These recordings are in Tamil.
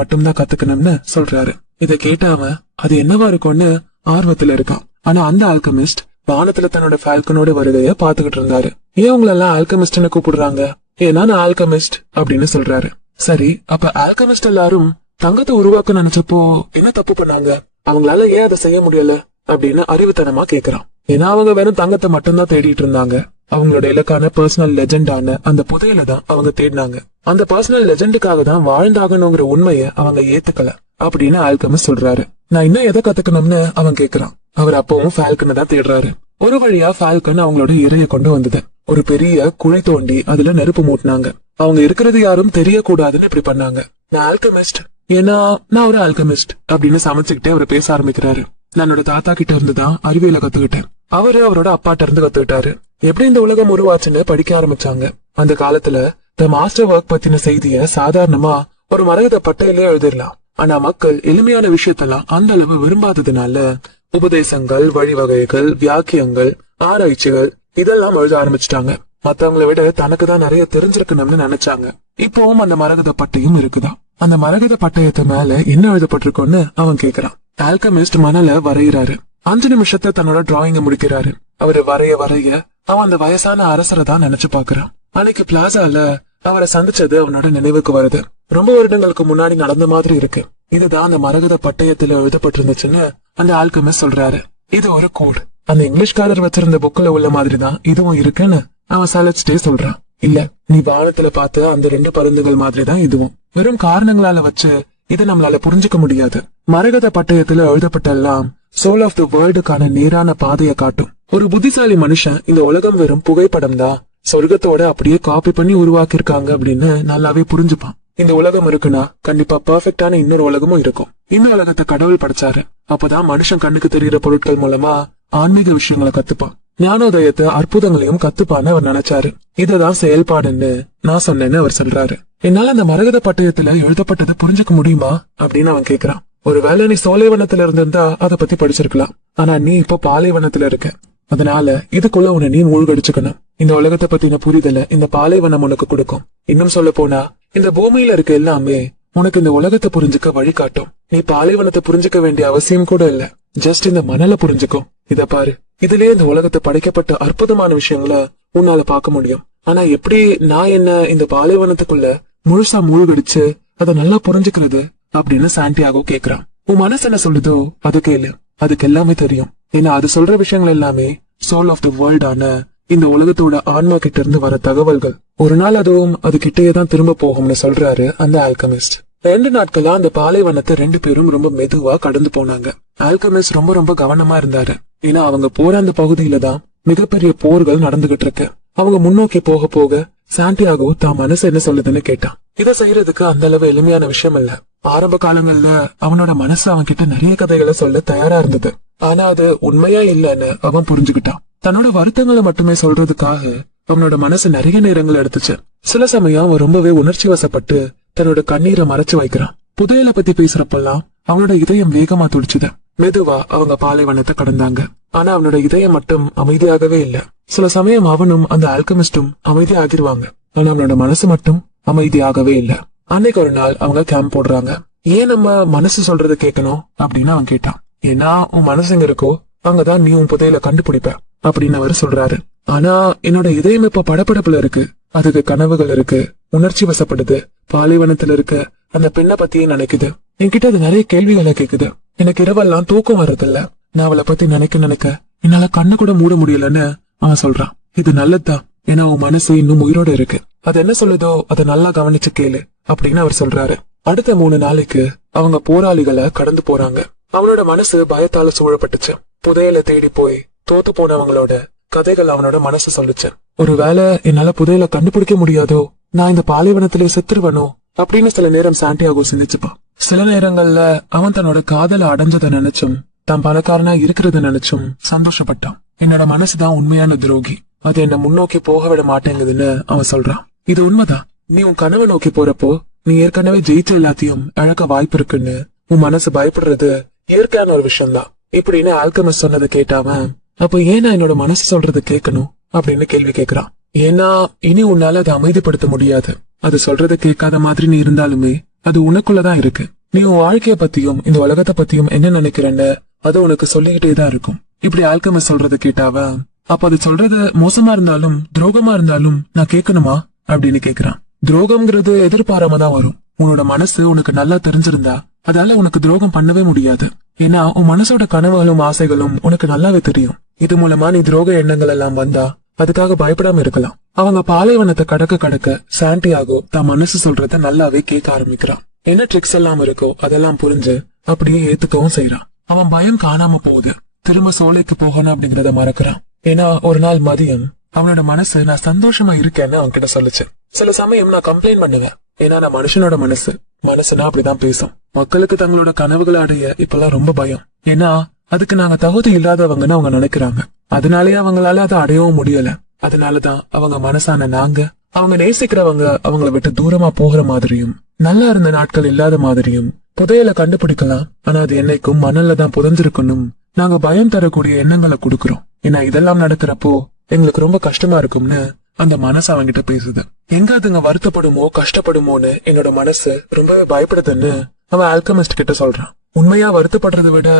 மட்டும்தான் கத்துக்கணும்னு சொல்றாரு. இத கேட்ட அவன் அது என்னவா இருக்கும்னு ஆர்வத்துல இருக்கான். ஆனா அந்த ஆல்கமிஸ்ட் வானத்துல தன்னோட ஃபால்கனோட வருகைய பாத்துக்கிட்டு இருந்தாரு. ஏன் உங்களெல்லாம் ஆல்கமிஸ்ட்னு கூப்பிடுறாங்க? ஏன்னா நான் ஆல்கமிஸ்ட் அப்படின்னு சொல்றாரு. சரி, அப்ப ஆல்கமிஸ்ட் எல்லாரும் தங்கத்தை உருவாக்க நினைச்சப்போ என்ன தப்பு பண்ணாங்க? அவங்களால ஏன் அதை செய்ய முடியல அப்படின்னு அறிவுத்தனமா கேக்குறான். ஏன்னா அவங்க வெறும் தங்கத்தை மட்டும்தான் தேடிட்டு இருந்தாங்க. அவங்களோட இலக்கான பர்சனல் லெஜெண்டான அந்த புதையல தான் அவங்க தேடினாங்க. அந்த பர்சனல் லெஜெண்டுக்காக தான் வாழ்ந்தாகணுங்கிற உண்மைய அவங்க ஏத்துக்கல அப்படின்னு ஆல்கமிஸ்ட் சொல்றாரு. நான் இன்னும் எதை கத்துக்கணும்னு அவன் கேக்குறான். அவர் அப்பவும் ஃபால்கனை தான் தேடுறாரு. ஒரு வழியா ஃபால்கன் அவங்களோட இரைய கொண்டு வந்தது. ஒரு பெரிய குழி தோண்டி அதுல நெருப்பு மூட்டினாங்க. அவங்க இருக்கிறது யாரும் தெரியக்கூடாதுன்னு இப்படி பண்ணாங்க. நான் ஆல்கமிஸ்ட், ஏன்னா நான் ஒரு ஆல்கமிஸ்ட் அப்படின்னு சமைச்சுக்கிட்டே அவர் பேச ஆரம்பிக்கிறாரு. நான் என்னோட தாத்தா கிட்ட இருந்துதான் அறிவியல கத்துக்கிட்டேன். அவரு அவரோட அப்பாட்ட இருந்து கத்துக்கிட்டாரு. எப்படி இந்த உலகம் உருவாச்சுன்னு படிக்க ஆரம்பிச்சாங்க. அந்த காலத்துல த மாஸ்டர் ஒர்க் பத்தின செய்திய சாதாரணமா ஒரு மரகத பட்டையிலே எழுதிடலாம். ஆனா மக்கள் எளிமையான விஷயத்தெல்லாம் அந்த அளவு விரும்பாததுனால உபதேசங்கள், வழிவகைகள், வியாக்கியங்கள், ஆராய்ச்சிகள் இதெல்லாம் எழுத ஆரம்பிச்சிட்டாங்க. மத்தவங்களை விட தனக்கு தான் நிறைய தெரிஞ்சிருக்கணும்னு நினைச்சாங்க. இப்பவும் அந்த மரகத பட்டையும் இருக்குதா. அந்த மரகத பட்டயத்து மேல என்ன எழுதப்பட்டிருக்கோன்னு அவன் கேக்குறான். ஆல்கமிஸ்ட் மணல வரைகிறாரு. 5 நிமிஷத்தை தன்னோட டிராயிங்க முடிக்கிறாரு. அவரு வரைய அவன் அந்த வயசான அரசரை தான் நினைச்சு பாக்குறான். அன்னைக்கு பிளாசால அவரை சந்திச்சது அவனோட நினைவுக்கு வருது. ரொம்ப வருடங்களுக்கு முன்னாடி நடந்த மாதிரி இருக்கு. இதுதான் அந்த மரகத பட்டயத்துல எழுதப்பட்டிருந்துச்சுன்னு அந்த ஆல்கமிஸ்ட் சொல்றாரு. இது ஒரு கோட். அந்த இங்கிலீஷ்காரர் வச்சிருந்த புக்ல உள்ள மாதிரிதான் இதுவும் இருக்குன்னு அவன் சலிச்சுட்டே சொல்றான். இல்ல, நீ வானத்துல பார்த்த அந்த 2 பருந்துகள் மாதிரிதான் இதுவும். வெறும் காரணங்களால வச்சு இதை நம்மளால புரிஞ்சுக்க முடியாது. மரகத பட்டயத்துல எழுதப்பட்டெல்லாம் சோல் ஆஃப் தி வேர்ல்டுக்கான நேரான பாதையை காட்டும். ஒரு புத்திசாலி மனுஷன் இந்த உலகம் வெறும் புகைப்படம் தான், சொர்க்கத்தோட அப்படியே காப்பி பண்ணி உருவாக்கி இருக்காங்க அப்படின்னு நல்லாவே புரிஞ்சுப்பான். இந்த உலகம் இருக்குன்னா கண்டிப்பா பெர்ஃபெக்டான இன்னொரு உலகமும் இருக்கும். இந்த உலகத்தை கடவுள் படைச்சாரு. அப்பதான் மனுஷன் கண்ணுக்கு தெரிகிற பொருட்கள் மூலமா ஆன்மீக விஷயங்களை கத்துப்பான். ஞானோதயத்தை, அற்புதங்களையும் கத்துப்பான்னு அவர் நினைச்சாரு. இததான் செயல்பாடுன்னு நான் சொன்னேன்னு அவர் சொல்றாரு. என்னால அந்த மரகத பட்டயத்துல எழுதப்பட்டதை புரிஞ்சுக்க முடியுமா அப்படின்னு அவன் கேக்குறான். ஒருவேளை நீ சோலைவனத்துல இருந்திருந்தா அதை பத்தி படிச்சிருக்கலாம். ஆனா நீ இப்ப பாலைவனத்துல இருக்க. அதனால இதுக்குள்ள உன்னை நீ மூழ்கடிச்சுக்கணும். இந்த உலகத்தை பத்தின புரிதலை இந்த பாலைவனம் உனக்கு கொடுக்கும். இன்னும் சொல்ல போனா இந்த பூமியில இருக்க எல்லாமே உனக்கு இந்த உலகத்தை புரிஞ்சுக்க வழிகாட்டும். நீ பாலைவனத்தை புரிஞ்சுக்க வேண்டிய அவசியம் கூட இல்ல. ஜஸ்ட் இந்த மணலை புரிஞ்சுக்கும். இத பாரு, இதுலயே இந்த உலகத்தை படைக்கப்பட்ட அற்புதமான விஷயங்களை உன்னால பார்க்க முடியும். ஆனா எப்படி நான் என்ன இந்த பாலைவனத்துக்குள்ள முழுசா மூழ்கடிச்சு அதை நல்லா புரிஞ்சுக்கிறது அப்படின்னு சாண்டியாகோ கேக்குறான். உன் மனசு என்ன சொல்லுதோ அது கேளு. அதுக்கு எல்லாமே தெரியும். ஏன்னா அது சொல்ற விஷயங்கள் எல்லாமே சோல் ஆஃப் த வேர்ல்டான இந்த உலகத்தோட ஆன்மா கிட்ட இருந்து வர தகவல்கள். ஒரு நாள் அதுவும் அது கிட்டேதான் திரும்ப போகும்னு சொல்றாரு அந்த ஆல்கமிஸ்ட். 2 நாட்களா அந்த பாலைவனத்தை 2 பேரும் ரொம்ப மெதுவா கடந்து போனாங்க. ஆல்கமிஸ்ட் ரொம்ப ரொம்ப கவனமா இருந்தாரு. ஏன்னா அவங்க போற அந்த பகுதியில தான் மிகப்பெரிய போர்கள் நடந்துகிட்டு இருக்கு. அவங்க முன்னோக்கி போக போக சாண்டியாகோ தான் மனசு என்ன சொல்லுதுன்னு கேட்டான். இதை செய்யறதுக்கு அந்த அளவு எளிமையான விஷயம் இல்ல. ஆரம்ப காலங்கள்ல அவனோட மனசு அவன் கிட்ட நிறைய கதைகளை சொல்ல தயாரா இருந்தது. ஆனா அது உண்மையா இல்லன்னு அவன் புரிஞ்சுக்கிட்டான். தன்னோட வருத்தங்களை மட்டுமே சொல்றதுக்காக அவனோட மனசு நிறைய நேரங்கள் எடுத்துச்சு. சில சமயம் அவன் ரொம்பவே உணர்ச்சி வசப்பட்டு தன்னோட கண்ணீரை மறைச்சு வைக்கிறான். புதையலை பத்தி பேசுறப்பெல்லாம் அவனோட இதயம் வேகமா துடிச்சுது. மெதுவா அவங்க பாலைவனத்தை கடந்தாங்க. ஆனா அவனோட இதயம் மட்டும் அமைதியாகவே இல்ல. சில சமயம் அவனும் அந்த ஆல்கமிஸ்டும் அமைதியாகிருவாங்க. ஆனா அவனோட மனசு மட்டும் அமைதியாகவே இல்ல. அன்னைக்கு ஒரு நாள் அவங்க கேம்ப் போடுறாங்க. ஏன் நம்ம மனசு சொல்றதை கேட்கணும் அப்படின்னு அவன் கேட்டான். ஏன்னா உன் மனசு எங்க இருக்கோ அங்கதான் நீ உன் புதையலை கண்டுபிடிப்ப அப்படின்னு அவர் சொல்றாரு. ஆனா என்னோட இதயம் இப்ப படபடப்புல இருக்கு. அதுக்கு கனவுகள் இருக்கு, உணர்ச்சி வசப்படுது. பாலைவனத்துல இருக்க அந்த பெண்ணை பத்தியே நினைக்குது. என்கிட்ட அது நிறைய கேள்விகளை கேக்குது. எனக்கு இரவெல்லாம் தூக்கம் வர்றதில்ல. நான் அவளை பத்தி நினைக்க என்னால கண்ணு கூட மூட முடியலன்னு அவன் சொல்றான். இது நல்லதுதான். ஏன்னா உன் மனசு இன்னும் உயிரோட இருக்கு. அது என்ன சொல்லுதோ அதை நல்லா கவனிச்சு கேளு அப்படின்னு அவர் சொல்றாரு. அடுத்த 3 நாளைக்கு அவங்க போராளிகளை கடந்து போறாங்க. அவனோட மனசு பயத்தால சூழப்பட்டுச்சு. புதையலை தேடி போய் தோத்து போனவங்களோட கதைகள் அவனோட மனசு சொல்லுச்சு. ஒருவேளை என்னால புதையலை கண்டுபிடிக்க முடியாதோ, நான் இந்த பாலைவனத்திலே செத்துருவனோ அப்படின்னு சில நேரம் சாண்டியாகோ சிந்திச்சுப்பான். சில நேரங்கள்ல அவன் தன்னோட காதலை அடைஞ்சதை நினைச்சும் தான் பணக்காரனா இருக்கிறத நினைச்சும் சந்தோஷப்பட்டான். என்னோட மனசுதான் உண்மையான துரோகி. அது என்ன முன்னோக்கி போக விட மாட்டேங்குதுன்னு அவன் சொல்றான். இது உண்மைதான். நீ உன் கனவை நோக்கி போறப்போ நீ ஏற்கனவே ஜெயிச்ச எல்லாத்தையும் இழக்க வாய்ப்பு இருக்குன்னு உன் மனசு பயப்படுறது இயற்கையான ஒரு விஷயம்தான் இப்படின்னு ஆல்கமிஸ்ட் சொன்னதை கேட்டாவன். அப்ப ஏன்னா என்னோட மனசு சொல்றது கேட்கணும் அப்படின்னு கேள்வி கேட்கிறான். ஏன்னா இனி உன்னால அதை அமைதிப்படுத்த முடியாது. அது சொல்றதை கேட்காத மாதிரி நீ இருந்தாலுமே அது உனக்குள்ளதான் இருக்கு. நீ உன் வாழ்க்கைய பத்தியும் இந்த உலகத்தை பத்தியும் என்ன நினைக்கிறேன்னு அது உனக்கு சொல்லிக்கிட்டே தான் இருக்கும். இப்படி ஆல்கமிஸ்ட் சொல்றத கேட்டாவ, அப்ப அது சொல்றது மோசமா இருந்தாலும் துரோகமா இருந்தாலும் நான் கேட்கணுமா அப்படின்னு கேக்குறான். துரோகம்ங்கிறது எதிர்பாராம தான் வரும். உன்னோட மனசு உனக்கு நல்லா தெரிஞ்சிருந்தா அதால உனக்கு துரோகம் பண்ணவே முடியாது. ஏன்னா உன் மனசோட கனவுகளும் ஆசைகளும் உனக்கு நல்லாவே தெரியும். இது மூலமா நீ துரோக எண்ணங்கள் எல்லாம் வந்தா அதுக்காக பயப்படாம இருக்கலாம். அவங்க பாலைவனத்தை கடக்க கடக்க சாண்டியாகோ தான் மனசு சொல்றத நல்லாவே கேட்க ஆரம்பிக்கிறான். என்ன ட்ரிக்ஸ் எல்லாம் இருக்கோ அதெல்லாம் புரிஞ்சு அப்படியே ஏத்துக்கவும் செய்யறான். அவன் பயம் காணாம போகுது. திரும்ப சோலைக்கு போகணும் அப்படிங்கறத மறக்கிறான். ஏன்னா ஒரு நாள் மதியம் அவனோட மனசு நான் சந்தோஷமா இருக்கேன்னு அவன் கிட்ட சொல்லுச்சு. சில சமயம் நான் கம்ப்ளைண்ட் பண்ணுவேன். ஏன்னா நான் மனுஷனோட மனசுனா அப்படிதான் பேசும். மக்களுக்கு தங்களோட கனவுகளை அடைய இப்பெல்லாம் ரொம்ப பயம். ஏன்னா அதுக்கு நாங்க தகுதி இல்லாதவங்கன்னு அவங்க நினைக்கிறாங்க. அதனாலயே அவங்களால அதை அடையவும் முடியல. அதனாலதான் அவங்க மனசான நாங்க அவங்க நேசிக்கிறவங்க அவங்கள விட்டு தூரமா போகிற மாதிரியும் நல்லா இருந்த நாட்கள் இல்லாத மாதிரியும் புதையலை கண்டுபிடிக்கலாம். ஆனா அது என்னைக்கும் மணல்ல தான் புதைஞ்சிருக்கணும். நாங்க பயம் தரக்கூடிய எண்ணங்களை கொடுக்கறோம். ஏன்னா இதெல்லாம் நடக்கிறப்போ எங்களுக்கு ரொம்ப கஷ்டமா இருக்கும்னு அந்த மனசு அவங்கிட்ட பேசுது. எங்க அதுங்க வருத்தப்படுமோ கஷ்டப்படுமோன்னு என்னோட மனசு ரொம்பவே பயப்படுதுன்னு அவன் ஆல்கமிஸ்ட் கிட்ட சொல்றான். உண்மையா வருத்தப்படுறதை விட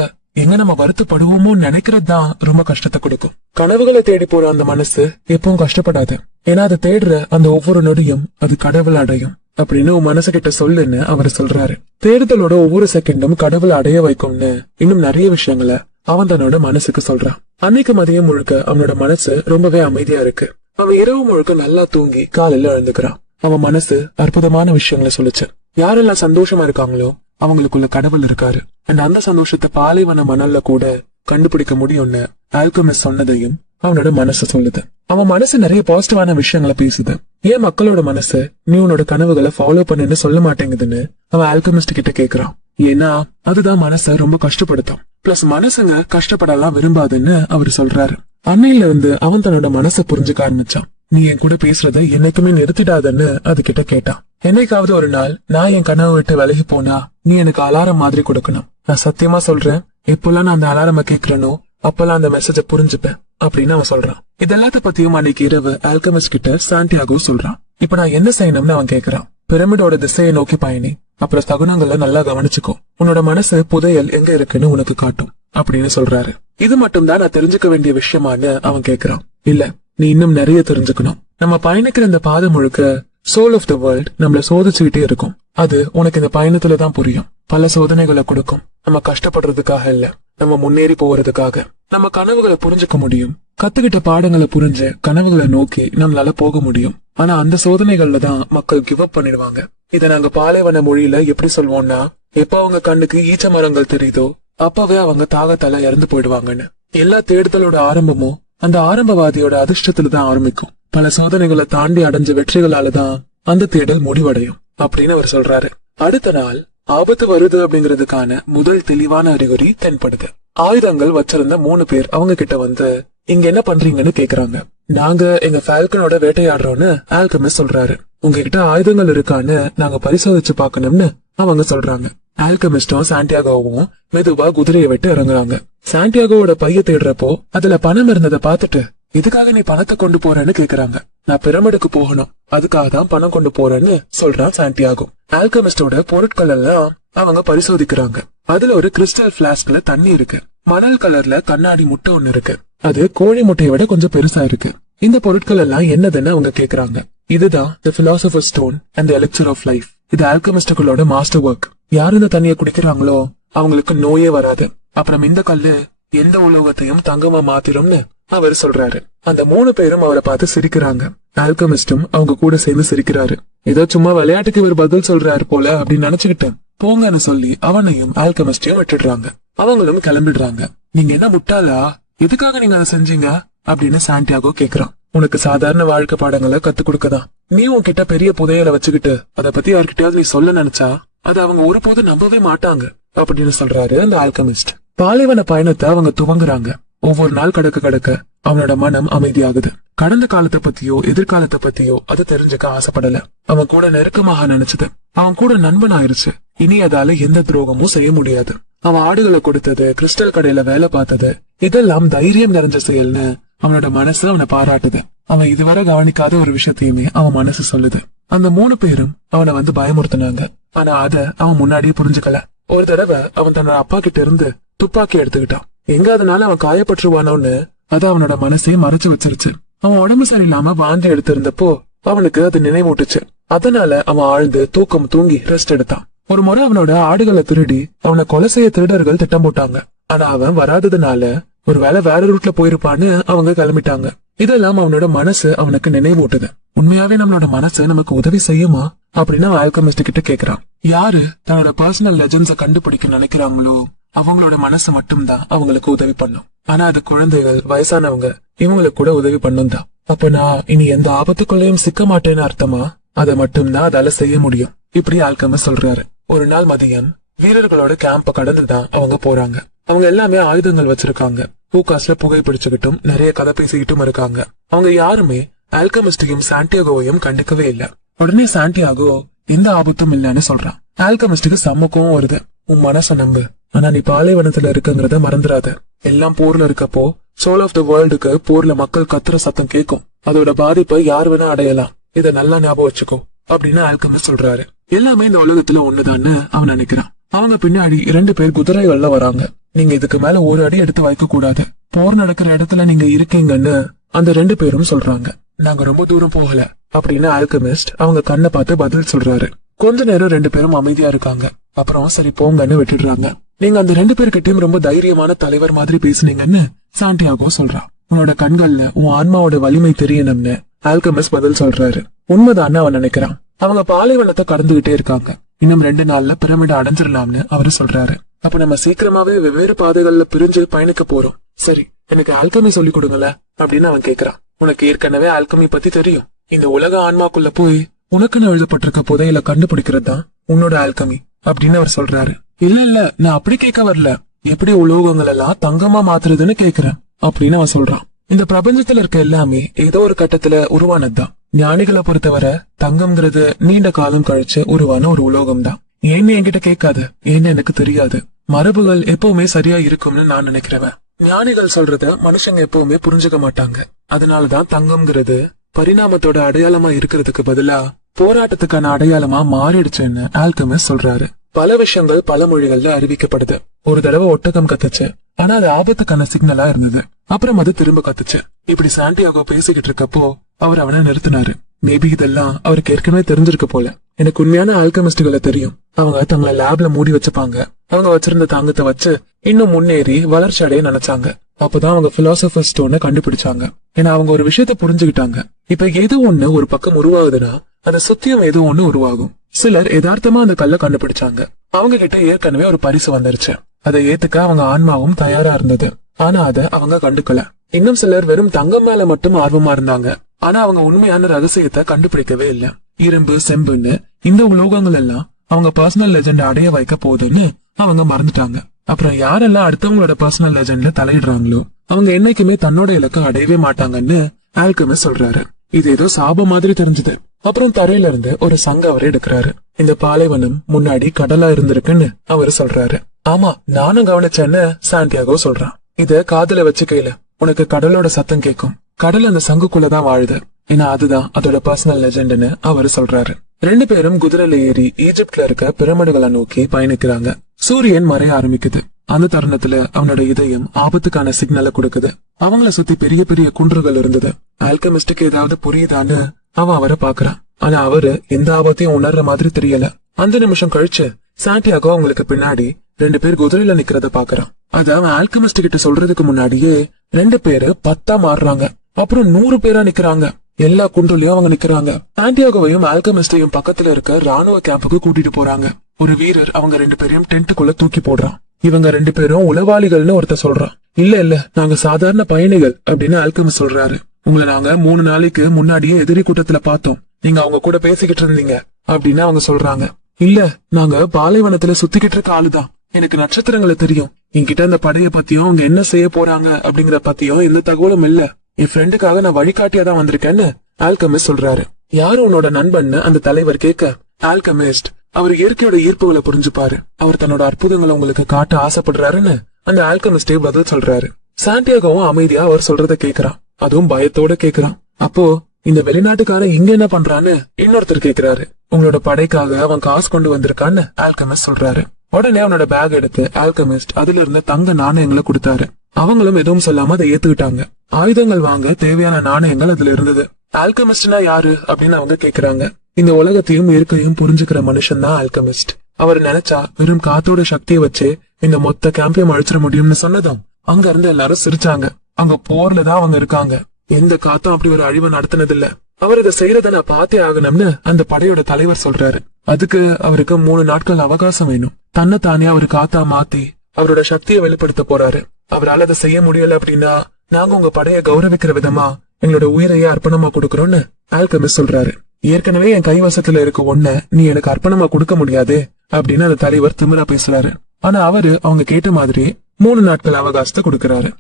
எங்க நம்ம வருத்தப்படுவோமோ நினைக்கிறது தான் ரொம்ப கஷ்டத்தை கொடுக்கும். கனவுகளை தேடி போற அந்த மனசு எப்பவும் கஷ்டப்படாது. ஏன்னா அதை தேடுற அந்த ஒவ்வொரு நொடியும் அது கடவுள் அடையும் அப்படின்னு உன் மனசு கிட்ட சொல்லுன்னு அவர் சொல்றாரு. தேடுதலோட ஒவ்வொரு செகண்டும் கடவுள் அடைய வைக்கும்னு இன்னும் நிறைய விஷயங்களை அவன் தன்னோட மனசுக்கு சொல்றான். அன்னைக்கு மதியம் முழுக்க அவனோட மனசு ரொம்பவே அமைதியா இருக்கு. அவன் இரவு முழுக்க நல்லா தூங்கி காலையில எழுந்துக்கிறான். அவன் மனசு அற்புதமான விஷயங்களை சொல்லுச்சு. யாரெல்லாம் சந்தோஷமா இருக்காங்களோ அவங்களுக்குள்ள கடவுள் இருக்காரு. அந்த சந்தோஷத்தை பாலைவன மணல்ல கூட கண்டுபிடிக்க முடியும்னு ஆல்கமிஸ்ட் சொன்னதையும் அவனோட மனசு சொல்லுது. அவன் மனசு நிறைய பாசிட்டிவான விஷயங்களை பேசுது. ஏன் மக்களோட மனசு நீ உன்னோட கனவுகளை ஃபாலோ பண்ணுன்னு சொல்ல மாட்டேங்குதுன்னு அவன் ஆல்கமிஸ்ட் கிட்ட கேக்குறான். ஏன்னா அதுதான் மனச ரொம்ப கஷ்டப்படுத்தும். பிளஸ் மனசுங்க கஷ்டப்படலாம் விரும்பாதுன்னு அவரு சொல்றாரு. அன்னையில இருந்து அவன் தன்னோட மனசை புரிஞ்சுக்க ஆரம்பிச்சான். நீ என் கூட பேசுறத என்னைக்குமே நிறுத்திடாதன்னு அது கிட்ட கேட்டான். என்னைக்காவது ஒரு நாள் நான் என் கனவை விட்டு விலகி போனா நீ எனக்கு அலாரம் மாதிரி கொடுக்கணும். நான் சத்தியமா சொல்றேன், எப்பெல்லாம் நான் அந்த அலாரம கேக்குறேனோ அப்பெல்லாம் அந்த மெசேஜ புரிஞ்சுப்பேன் அப்படின்னு அவன் சொல்றான். இதெல்லாத்த பத்தியும் அன்னைக்கு இரவு ஆல்கமிஸ்ட் கிட்ட சாண்டியாகோ சொல்றான். இப்ப நான் என்ன செய்யணும்னு அவன் கேக்குறான். பிரமிடோட திசையை நோக்கி பயணி. அப்புறம் சகுனங்களை நல்லா கவனிச்சுக்கோ. உன்னோட மனசு புதையல் எங்க இருக்குன்னு உனக்கு காட்டும் அப்படின்னு சொல்றாரு. இது மட்டும் தான் நான் தெரிஞ்சுக்க வேண்டிய விஷயமான்னு அவன் கேக்குறான். இல்ல, நீ இன்னும் நிறைய தெரிஞ்சுக்கணும். நம்ம பயணிக்கிற இந்த பாதை முழுக்க சோல் ஆஃப் த வேர்ல்ட் நம்மள சோதிச்சுக்கிட்டே இருக்கும். அது உனக்கு இந்த பயணத்துலதான் புரியும். பல சோதனைகளை கொடுக்கும். நம்ம கஷ்டப்படுறதுக்காக இல்ல, நம்ம முன்னேறி போறதுக்காக. நம்ம கனவுகளை புரிஞ்சுக்க முடியும். கத்துக்கிட்ட பாடங்களை புரிஞ்சு கனவுகளை நோக்கி நம்மளால போக முடியும். ஆனா அந்த சோதனைகள்ல தான் மக்கள் கிவ் அப் பண்ணிடுவாங்க. இத நாங்க பாலைவன மொழியில எப்படி சொல்வோம்னா, எப்ப அவங்க கண்ணுக்கு ஈச்ச மரங்கள் தெரியுதோ அப்பவே அவங்க தாகத்தால இறந்து போயிடுவாங்கன்னு. எல்லா தேடுதலோட ஆரம்பமும் அந்த ஆரம்பவாதியோட அதிர்ஷ்டத்துல தான் ஆரம்பிக்கும். பல சோதனைகளை தாண்டி அடைஞ்ச வெற்றிகளாலதான் அந்த தேடல் முடிவடையும் அப்படின்னு அவர் சொல்றாரு. அடுத்த நாள் ஆபத்து வருது அப்படிங்கறதுக்கான முதல் தெளிவான அறிகுறி தென்படுது. ஆயுதங்கள் வச்சிருந்த 3 பேர் அவங்க கிட்ட வந்து இங்க என்ன பண்றீங்கன்னு கேக்குறாங்க. நாங்க எங்க ஃபால்கனோட வேட்டையாடுறோம்னு ஆல்கமிஸ்ட் சொல்றாரு. உங்ககிட்ட ஆயுதங்கள் இருக்கான்னு நாங்க பரிசோதிச்சு பாக்கணும்னு அவங்க சொல்றாங்க. ஆல்கமிஸ்டும் சாண்டியாகோவும் மெதுவா குதிரையை விட்டு இறங்குறாங்க. சாண்டியாகோவோட பைய தேடுறப்போ அதுல பணம் இருந்ததை பாத்துட்டு, இதுக்காக நீ பணத்தை கொண்டு போறேன்னு கேக்குறாங்க. நான் பிரமிடுக்கு போகணும், அதுக்காக தான் பணம் கொண்டு போறேன்னு சொல்றான் சாண்டியாகோ. ஆல்கமிஸ்டோட பொருட்கள் எல்லாம் அவங்க பரிசோதிக்கிறாங்க. அதுல ஒரு கிறிஸ்டல் பிளாஸ்க்ல தண்ணி இருக்கு. மணல் கலர்ல கண்ணாடி முட்டை ஒண்ணு இருக்கு. அது கோழி முட்டையை விட கொஞ்சம் பெருசா இருக்கு. இந்த பொருட்கள் எல்லாம் என்னதுன்னு அவங்க கேக்குறாங்க. இதுதான் the philosopher stone and the elixir of life. இது ஆல்கமிஸ்டுகளோட மாஸ்டர் ஒர்க். யாரு இந்த தண்ணியை குடிக்கிறாங்களோ அவங்களுக்கு நோயே வராது. அப்புறம் இந்த கல்லு எந்த உலோகத்தையும் தங்கமா மாத்திரும்னு அவர் சொல்றாரு. அந்த 3 பேரும் அவரை பார்த்து சிரிக்கிறாங்க. ஆல்கமிஸ்டும் அவங்க கூட சேர்ந்து சிரிக்கிறாரு. ஏதோ சும்மா விளையாட்டுக்கு இவர் பதில் சொல்றாரு போல அப்படின்னு நினைச்சுக்கிட்டேன். போங்கன்னு சொல்லி அவனையும் ஆல்கமிஸ்டையும் விட்டுடுறாங்க. அவங்களும் கிளம்பிடுறாங்க. நீங்க என்ன முட்டாளா, எதுக்காக நீங்க அதை செஞ்சீங்க அப்படின்னு சாண்டியாகோ கேக்குறான். உனக்கு சாதாரண வாழ்க்கை பாடங்களை கத்து கொடுக்கதான். நீ உன்கிட்ட பெரிய புதையலை வச்சுக்கிட்டு அதை பத்தி யார்கிட்டயாவது நீ சொல்ல நினைச்சா அதை அவங்க ஒருபோது நம்பவே மாட்டாங்க அப்படின்னு சொல்றாரு அந்த ஆல்கமிஸ்ட். பாலைவன பயணத்தை அவங்க துவங்குறாங்க. ஒவ்வொரு நாள் கடக்க கடக்க அவனோட மனம் அமைதியாகுது. கடந்த காலத்தை பத்தியோ எதிர்காலத்தை பத்தியோ அது தெரிஞ்சுக்க ஆசைப்படல. அவன் கூட நெருக்கமாக நினைச்சது அவன் கூட நண்பன் ஆயிருச்சு. இனி அதால எந்த துரோகமும் செய்ய முடியாது. அவன் ஆடுகளை கொடுத்தது, கிறிஸ்டல் கடையில வேலை பார்த்தது, இதெல்லாம் தைரியம் நிறைஞ்ச செயல்னு அவனோட மனசு அவனை பாராட்டுது. அவன் இதுவரை கவனிக்காத ஒரு விஷயத்தையுமே அவன் மனசு சொல்லுது. அந்த 3 பேரும் அவனை வந்து பயமுறுத்தினாங்க. ஆனா அத அவன் முன்னாடியே புரிஞ்சுக்கல. ஒரு தடவை அவன் தன்னோட அப்பா கிட்ட இருந்து துப்பாக்கி எடுத்துக்கிட்டான். எங்க அதனால அவன் காயப்பட்டுருவானோன்னு அது அவனோட மனசே மறைச்சு வச்சிருச்சு. அவன் உடம்பு சரியில்லாம வாந்தி எடுத்திருந்தப்போ அவனுக்கு அது நினைவூட்டுச்சு. அதனால அவன் ஆழ்ந்து தூக்கம் தூங்கி ரெஸ்ட் எடுத்தான். ஒரு முறை அவனோட ஆடுகளை திருடி அவனை கொலை செய்ய திருடர்கள் திட்டம் போட்டாங்க. ஆனா அவன் வராததுனால ஒருவேளை வேற ரூட்ல போயிருப்பான்னு அவங்க கிளம்பிட்டாங்க. இதெல்லாம் அவனோட மனசு அவனுக்கு நினைவூட்டுது. உண்மையாவே நம்மளோட மனசு நமக்கு உதவி செய்யுமா அப்படின்னு அவன் ஆல்கமிஸ்ட் கிட்ட கேக்குறான். யாரு தன்னோட பர்சனல் லெஜண்ட்ஸ கண்டுபிடிக்க நினைக்கிறாங்களோ அவங்களோட மனசு மட்டும்தான் அவங்களுக்கு உதவி பண்ணும். ஆனா அது குழந்தைகள், வயசானவங்க இவங்களுக்கு கூட உதவி பண்ணும் தான். அப்ப நான் இனி எந்த ஆபத்துக்குள்ளேயும் சிக்க மாட்டேன்னு அர்த்தமா? அதை மட்டும்தான் அதால செய்ய முடியும். இப்படி ஆல்கமிஸ்ட் சொல்றாரு. ஒரு நாள் மதியம் வீரர்களோட கேம்ப கடந்துதான் அவங்க போறாங்க. அவங்க எல்லாமே ஆயுதங்கள் வச்சிருக்காங்க. பூகாஸ்ல புகை பிடிச்சுக்கிட்டும் நிறைய கதை பேசிக்கிட்டும் இருக்காங்க. அவங்க யாருமே ஆல்கமிஸ்டையும் சாண்டியாகோவையும் கண்டுக்கவே இல்ல. உடனே சாண்டியாகோ எந்த ஆபத்தும் இல்லன்னு சொல்றான். ஆல்கமிஸ்டுக்கு சம்மக்கம் வருது. உன் மனச நம்பு, ஆனா நீ பாலைவனத்துல இருக்குங்கிறத மறந்துடாத. எல்லாம் போர்ல இருக்கப்போ சோல் ஆஃப் த வேர்ல்டுக்கு போர்ல மக்கள் கத்துற சத்தம் கேட்கும். அதோட பாதிப்பை யார் வேணா அடையலாம். இத நல்லா ஞாபகம் வச்சுக்கோ அப்படின்னு ஆல்கமிஸ்ட் சொல்றாரு. எல்லாமே இந்த உலகத்துல ஒண்ணுதான்னு அவன் நினைக்கிறான். அவங்க பின்னாடி 2 பேர் குதிரைகள்ல வராங்க. நீங்க இதுக்கு மேல ஒரு அடி எடுத்து வைக்க கூடாது. போர் நடக்கிற இடத்துல நீங்க இருக்கீங்கன்னு அந்த 2 பேரும் சொல்றாங்க. நாங்க ரொம்ப தூரம் போகல அப்படின்னு ஆல்கமிஸ்ட் அவங்க கண்ணை பார்த்து பதில் சொல்றாரு. கொஞ்ச நேரம் 2 பேரும் அமைதியா இருக்காங்க. அப்புறம் சரி போங்கன்னு விட்டுடுறாங்க. நீங்க அந்த 2 பேர்கிட்டயும் ரொம்ப தைரியமான தலைவர் மாதிரி பேசுனீங்கன்னு சாண்டியாகோ சொல்றான். உன்னோட கண்கள்ல உன் ஆன்மாவோட வலிமை தெரியணும்னு ஆல்கமிஸ்ட் பதில் சொல்றாரு. உண்மைதான்னு அவன் நினைக்கிறான். அவங்க பாலைவனத்தை கடந்துகிட்டே இருக்காங்க. இன்னும் 2 நாள்ல பிரமிட அடைஞ்சிடலாம்னு அவரு சொல்றாரு. அப்ப நம்ம சீக்கிரமாவே வெவ்வேறு பாதைகள்ல பிரிஞ்சு பயணிக்க போறோம். சரி, எனக்கு ஆல்கமி சொல்லி கொடுங்கல அப்படின்னு அவன் கேக்குறான். உனக்கு ஏற்கனவே ஆல்கமி பத்தி தெரியும். இந்த உலக ஆன்மாக்குள்ள போய் உனக்குன்னு எழுதப்பட்டிருக்க புதையில கண்டுபிடிக்கிறது தான் உன்னோட ஆல்கமி அப்படின்னு அவர் சொல்றாரு. இல்ல நான் அப்படி கேட்க வரல. எப்படி உலோகங்கள் எல்லாம் தங்கமா மாத்துறதுன்னு கேக்குறேன் அப்படின்னு அவன் சொல்றான். இந்த பிரபஞ்சத்துல இருக்க எல்லாமே ஏதோ ஒரு கட்டத்துல உருவானதுதான். ஞானிகளை பொறுத்தவரை தங்கம்ங்கிறது நீண்ட காலம் கழிச்சு உருவான ஒரு உலோகம் தான். ஏன்னு என்கிட்ட கேட்காது, ஏன்னு எனக்கு தெரியாது. மரபுகள் எப்பவுமே சரியா இருக்கும்னு நான் நினைக்கிறவன். ஞானிகள் சொல்றத மனுஷங்க எப்பவுமே புரிஞ்சுக்க மாட்டாங்க. அதனாலதான் தங்கம்ங்கிறது பரிணாமத்தோட அடையாளமா இருக்கிறதுக்கு பதிலா போராட்டத்துக்கான அடையாளமா மாறிடுச்சுன்னு ஆல்கமிஸ்ட் சொல்றாரு. பல விஷயங்கள் பல மொழிகள்ல அறிவிக்கப்படுது. ஒரு தடவை ஒட்டகம் கத்துச்சு, ஆனா அது ஆபத்துக்கான சிக்னலா இருந்தது. அப்புறம் அது திரும்ப கத்துச்சு. இப்படி சாண்டியாகோ பேசிக்கிட்டு இருக்கப்போ அவர் அவனை நிறுத்தினாரு. மேபி இதெல்லாம் அவருக்கு ஏற்கனவே தெரிஞ்சிருக்க போல. எனக்கு உண்மையான ஆல்கமிஸ்டுகளை தெரியும். அவங்க தங்களை லேப்ல மூடி வச்சுப்பாங்க. அவங்க வச்சிருந்த தங்கத்தை வச்சு இன்னும் முன்னேறி வளர்ச்சி அடைய நினைச்சாங்க. அப்பதான் அவங்க பிலாசபர் ஸ்டோனை கண்டுபிடிச்சாங்க. ஏன்னா அவங்க ஒரு விஷயத்த புரிஞ்சுக்கிட்டாங்க. இப்ப ஏதோ ஒண்ணு ஒரு பக்கம் உருவாகுதுன்னா அதை சுத்தியும் ஏதோ ஒண்ணு உருவாகும். சிலர் யதார்த்தமா அந்த கல்லை கண்டுபிடிச்சாங்க. அவங்க கிட்ட ஏற்கனவே ஒரு பரிசு வந்துருச்சு. அதை ஏத்துக்க அவங்க ஆன்மாவும் தயாரா இருந்தது. ஆனா அதை அவங்க கண்டுக்கல. இன்னும் சிலர் வெறும் தங்கம் மேல மட்டும் ஆர்வமா இருந்தாங்க. ஆனா அவங்க உண்மையான ரகசியத்தை கண்டுபிடிக்கவே இல்ல. இரும்பு, செம்புன்னு இந்த உலோகங்கள் எல்லாம் அவங்க பர்சனல் லெஜெண்ட் அடைய வைக்க போகுதுன்னு அவங்க மறந்துட்டாங்க. அப்புறம் யாரெல்லாம் அடுத்தவங்களோட பர்சனல் லெஜெண்ட்ல தலையிடுறாங்களோ அவங்க என்னைக்குமே தன்னோட இலக்கை அடையவே மாட்டாங்கன்னு ஆல்கமிஸ்ட் சொல்றாரு. இது ஏதோ சாபம் மாதிரி தெரிஞ்சது. அப்புறம் தரையில இருந்து ஒரு சங்க அவர் எடுக்கிறாரு. இந்த பாலைவனம் முன்னாடி கடலா இருந்திருக்குன்னு அவரு சொல்றாரு. ஆமா, நானும் கவனிச்சேன்னு சாண்டியாகோ சொல்றான். இத காதுல வச்சுக்கையில உனக்கு கடலோட சத்தம் கேட்கும். கடல் அந்த சங்குக்குள்ளதான் வாழுது. ஏன்னா அதுதான் அதோட பர்சனல் லெஜெண்ட்னு அவரு சொல்றாரு. 2 பேரும் குதிரையில ஏறி ஈஜிப்ட்ல இருக்க பிரமிடுகளை நோக்கி பயணிக்கிறாங்க. சூரியன் மறைய ஆரம்பிக்குது. அந்த தருணத்துல அவனோட இதயம் ஆபத்துக்கான சிக்னலை கொடுக்குது. அவங்கள சுத்தி பெரிய பெரிய குன்றுகள் இருந்தது. ஆல்கமிஸ்டுக்கு ஏதாவது புரியுதான்னு அவன் அவரை பாக்குறான். ஆனா அவரு எந்த ஆபத்தையும் உணர்ற மாதிரி தெரியல. அந்த நிமிஷம் கழிச்சு சாண்டியாகோ அவங்களுக்கு பின்னாடி 2 பேர் குதிரையில நிக்கிறத பாக்குறான். அத அவன் ஆல்கமிஸ்ட் கிட்ட சொல்றதுக்கு முன்னாடியே 2 பேரு 10ஆ மாறுறாங்க. அப்புறம் 100 பேரா நிக்கிறாங்க. எல்லா குன்றுலயும் அவங்க நிக்கிறாங்க. சாண்டியாகோவையும் ஆல்கமிஸ்டையும் பக்கத்துல இருக்க ராணுவ கேம்புக்கு கூட்டிட்டு போறாங்க. ஒரு வீரர் அவங்க 2 பேரையும் டென்ட்டுக்குள்ள தூக்கி போடுறான். இவங்க 2 பேரும் உளவாளிகள்னு ஒருத்தர் சொல்றான். இல்ல நாங்க சாதாரண பயணிகள் அப்படின்னு ஆல்கமிஸ்ட் சொல்றாரு. உங்களை நாங்க 3 நாளைக்கு முன்னாடியே எதிரி கூட்டத்துல பார்த்தோம். நீங்க அவங்க கூட பேசிக்கிட்டு இருந்தீங்க அப்படின்னு அவங்க சொல்றாங்க. இல்ல, நாங்க பாலைவனத்துல சுத்திக்கிட்டு இருக்க ஆளுதான். எனக்கு நட்சத்திரங்களை தெரியும். என்கிட்ட அந்த படைய பத்தியும் அவங்க என்ன செய்ய போறாங்க அப்படிங்கிற பத்தியும் எந்த தகவலும் இல்ல. என் ஃப்ரெண்டுக்காக நான் வழிகாட்டியா தான் வந்திருக்கேன்னு ஆல்கமிஸ்ட் சொல்றாரு. யாரு உன்னோட நண்பன்னு அந்த தலைவர் கேட்க ஆல்கமிஸ்ட் அவர் இயற்கையோட ஈர்ப்புகளை புரிஞ்சுப்பாரு. அவர் தன்னோட அற்புதங்களை உங்களுக்கு காட்ட ஆசைப்படுறாருன்னு அந்த ஆல்கமிஸ்டே பதில் சொல்றாரு. சாண்டியாகோவும் அமைதியா அவர் சொல்றத கேக்குறான். அதுவும் பயத்தோட கேக்குறான். அப்போ இந்த வெளிநாட்டுக்காரன் இங்க என்ன பண்றான்னு இன்னொருத்தர் கேக்குறாரு. உங்களோட படைக்காக அவன் காசு கொண்டு வந்திருக்கான்னு ஆல்கெமிஸ்ட் சொல்றாரு. உடனே அவனோட பேக் எடுத்து ஆல்கெமிஸ்ட் அதுல இருந்த தங்க நாணயங்களை கொடுத்தாரு. அவங்களும் எதுவும் சொல்லாம அதை ஏத்துக்கிட்டாங்க. ஆயுதங்கள் வாங்க தேவையான நாணயங்கள் அதுல இருந்தது. ஆல்கெமிஸ்ட்னா யாரு அப்படின்னு அவங்க கேக்குறாங்க. இந்த உலகத்தையும் இயற்கையும் புரிஞ்சுக்கிற மனுஷன் தான் ஆல்கெமிஸ்ட். அவர் நினைச்சா வெறும் காத்தோட சக்தியை வச்சு இந்த மொத்த கேம்பையும் அழிச்சிட முடியும்னு சொன்னதும் அங்க இருந்து எல்லாரும் சிரிச்சாங்க. அங்க போர்ல தான் அவங்க இருக்காங்க. எந்த காத்தும் அப்படி ஒரு அழிவை நடத்தினது இல்ல. அவர் இதை செய்யறத நான் பார்த்தே ஆகணும்னு அந்த படையோட தலைவர் சொல்றாரு. அதுக்கு அவருக்கு 3 நாட்கள் அவகாசம் வேணும். தன்னைத்தானே அவரு காத்தா மாத்தி அவரோட சக்தியை வெளிப்படுத்த போறாரு. அவரால் அதை செய்ய முடியல அப்படின்னா நாங்க உங்க படையை கௌரவிக்கிற விதமா எங்களோட உயிரையே அர்ப்பணமா கொடுக்கறோம்னு ஆல்கெமிஸ்ட் சொல்றாரு. ஏற்கனவே என் கைவசத்துல இருக்க ஒன்ன நீ எனக்கு அர்ப்பணமா கொடுக்க முடியாது அப்படின்னு அந்த தலைவர் திமிரா பேசுறாரு. ஆனா அவரு அவங்க கேட்ட மாதிரி 3 நாட்கள் அவகாசத்தை கொடுக்கறாரு.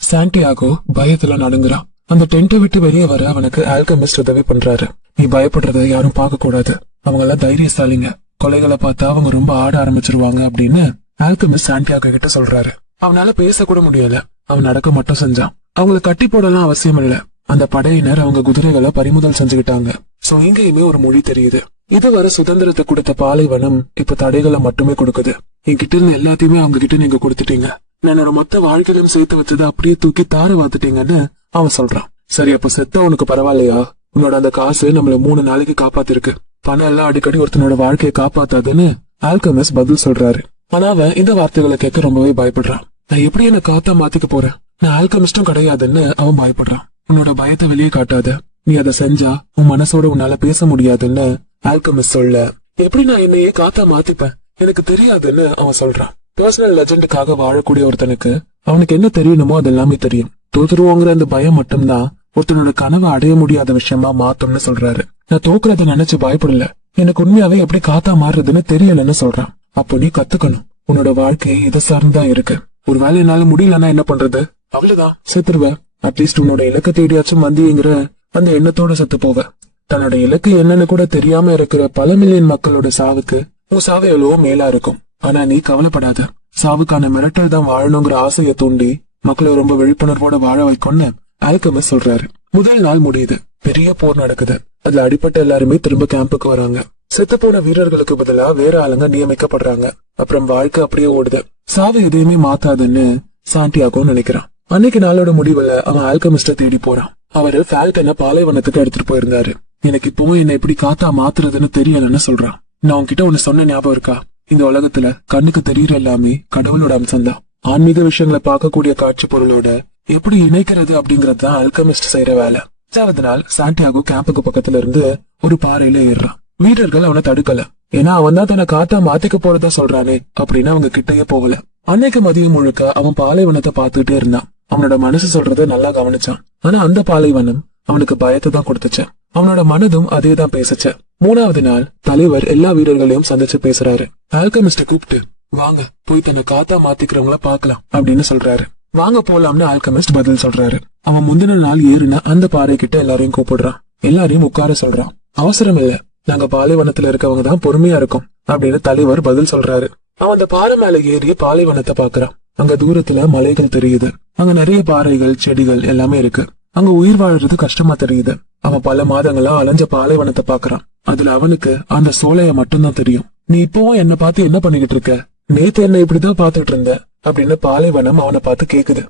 சாண்டியாகோ பயத்துல நடுங்குறான். அந்த டென்ட்டை விட்டு வெளியே வர அவனுக்கு ஆல்கெமிஸ்ட் உதவி பண்றாரு. நீ பயப்படுறத யாரும் பார்க்க கூடாது. அவங்க எல்லாம் தைரியசாலிங்க. கொலைகளை பார்த்தா அவங்க ரொம்ப ஆட ஆரம்பிச்சிருவாங்க அப்படின்னு ஆல்கெமிஸ்ட் சாண்டியாகோ கிட்ட சொல்றாரு. அவனால பேசக்கூட முடியல. அவன் நடக்க மட்டும் செஞ்சான். அவங்கள கட்டி போடலாம் அவசியம் இல்ல. அந்த படையினர் அவங்க குதிரைகளை பறிமுதல் செஞ்சுக்கிட்டாங்க. சோ இங்கேயுமே ஒரு மொழி தெரியுது. இதுவரை சுதந்திரத்தை கொடுத்த பாலைவனம் இப்ப தடைகளை மட்டுமே கொடுக்குது. என்கிட்ட இருந்து எல்லாத்தையுமே அவங்க கிட்ட நீங்க கொடுத்துட்டீங்க. நான் என்னோட மொத்த வாழ்க்கையிலும் சேர்த்து வச்சதை அப்படியே தூக்கி தார வாத்துட்டீங்கன்னு அவன் சொல்றான். சரி, அப்ப செத்த உனக்கு பரவாயில்லையா? உன்னோட அந்த காசு நம்மள 3 நாளைக்கு காப்பாத்திருக்கு. பணம் எல்லாம் அடிக்கடி ஒருத்தனோட வாழ்க்கையை காப்பாத்தாதுன்னு ஆல்கெமிஸ்ட் பதில் சொல்றாரு. ஆனா அவன் இந்த வார்த்தைகளை கேட்க ரொம்பவே பயப்படுறான். நான் எப்படி என்ன காத்தா மாத்திக்க போறேன்? நான் ஆல்கெமிஸ்டும் கிடையாதுன்னு அவன் பயப்படுறான். உன்னோட பயத்தை வெளியே காட்டாத. நீ அதை செஞ்சா உன் மனசோட உன்னால பேச முடியாதுன்னு ஆல்கெமிஸ்ட் சொல்ல, எப்படி நான் என்னையே காத்தா மாத்திப்பேன்? எனக்கு தெரியாதுன்னு அவன் சொல்றான். பர்சனல் லெஜெண்டுக்காக வாழக்கூடிய ஒருத்தனுக்கு அவனுக்கு என்ன தெரியணுமோ அது எல்லாமே தெரியும். தோத்துருவோங்கிற அந்த பயம் மட்டும்தான் ஒருத்தனோட கனவை அடைய முடியாத விஷயமா மாத்தும்னு சொல்றாரு. நான் தோக்குறத நினைச்சு பயப்படல. எனக்கு உண்மையாவே எப்படி காத்தா மாறுறதுன்னு தெரியலன்னு சொல்றான். அப்போ நீ கத்துக்கணும். உன்னோட வாழ்க்கை இதை சார்ந்தா இருக்கு. ஒரு வேலை என்னால முடியலன்னா என்ன பண்றது? அவ்வளவுதான், செத்துருவ. அட்லீஸ்ட் உன்னோட இலக்க தேடியாச்சும் வந்திங்கிற அந்த எண்ணத்தோட செத்து போவ. தன்னோட இலக்கு என்னன்னு கூட தெரியாம இருக்கிற பல மில்லியன் மக்களோட சாவுக்கு உன் சாவு எவ்வளவோ மேலா இருக்கும். ஆனா நீ கவலைப்படாத. சாவுக்கான மிரட்டல் தான் வாழணுங்கிற ஆசையை தூண்டி மக்களை ரொம்ப விழிப்புணர்வோட வாழ வைக்கும்னு ஆல்கெமிஸ்ட் சொல்றாரு. முதல் நாள் முடியுது. பெரிய போர் நடக்குது. அதுல அடிப்பட்ட எல்லாருமே திரும்ப கேம்புக்கு வராங்க. செத்து போன வீரர்களுக்கு பதிலா வேற ஆளுங்க நியமிக்கப்படுறாங்க. அப்புறம் வாழ்க்கை அப்படியே ஓடுது. சாவு எதையுமே மாத்தாதுன்னு சாண்டியாகோ நினைக்கிறான். அன்னைக்கு நாளோட முடிவுல அவன் ஆல்கெமிஸ்ட தேடி போறான். அவரு ஃபால்கனை பாலைவனத்துக்கு எடுத்துட்டு போயிருந்தாரு. எனக்கு இப்பவும் என்ன எப்படி காத்தா மாத்துறதுன்னு தெரியலன்னு சொல்றான். நான் உன்கிட்ட ஒன்னு சொன்ன ஞாபகம் இருக்கா? இந்த உலகத்துல கண்ணுக்கு தெரியற எல்லாமே கடவுளோட அம்சம்தான். ஆன்மீக விஷயங்களை பார்க்கக்கூடிய காட்சி பொருளோட எப்படி இணைக்கிறது அப்படிங்கறது தான் ஆல்கெமிஸ்ட் செய்யற வேலை. 7வது நாள் சாண்டியாகோ கேம்புக்கு பக்கத்துல இருந்து ஒரு பாறையில ஏறான். வீரர்கள் அவனை தடுக்கல. ஏன்னா அவன் தான் தன்னை காத்தா மாத்திக்க போறதா சொல்றானே அப்படின்னு அவங்க கிட்டயே போகல. அன்னைக்கு மதியம் முழுக்க அவன் பாலைவனத்தை பார்த்துட்டே இருந்தான். அவனோட மனசு சொல்றத நல்லா கவனிச்சான். ஆனா அந்த பாலைவனம் அவனுக்கு பயத்தை தான் கொடுத்துச்சு. அவனோட மனதும் அதேதான் பேசுச்சு. 3வது நாள் தலைவர் எல்லா வீரர்களையும் சந்திச்சு பேசுறாரு. ஆல்கெமிஸ்ட கூப்பிட்டு, வாங்க போய் தன்னை காத்தா மாத்திக்கிறவங்கள பாக்கலாம் அப்படின்னு சொல்றாரு. வாங்க போலாம்னு ஆல்கெமிஸ்ட் பதில் சொல்றாரு. அவன் முந்தின நாள் ஏறின அந்த பாறை கிட்ட எல்லாரையும் கூப்பிடுறான். எல்லாரையும் உட்கார சொல்றான். அவசரம் இல்ல, நாங்க பாலைவனத்துல இருக்கவங்க தான் பொறுமையா இருக்கோம் அப்படின்னு தலைவர் பதில் சொல்றாரு. அவன் அந்த பாறை மேல ஏறி பாலைவனத்தை பாக்குறான். அங்க தூரத்துல மலைகள் தெரியுது. அங்க நிறைய பாறைகள், செடிகள் எல்லாமே இருக்கு. அங்க உயிர் வாழறது கஷ்டமா தெரியுது. அவன் பல மாதங்களா அலைஞ்ச பாலைவனத்தை பாக்குறான். அதுல அவனுக்கு அந்த சோலைய மட்டும்தான் தெரியும். நீ இப்பவும் என்ன பார்த்து என்ன பண்ணிக்கிட்டு இருக்க? நேத்து என்ன இப்படிதான் பாத்துட்டு இருந்த அப்படின்னு பாலைவனம் அவனை பார்த்து கேக்குது.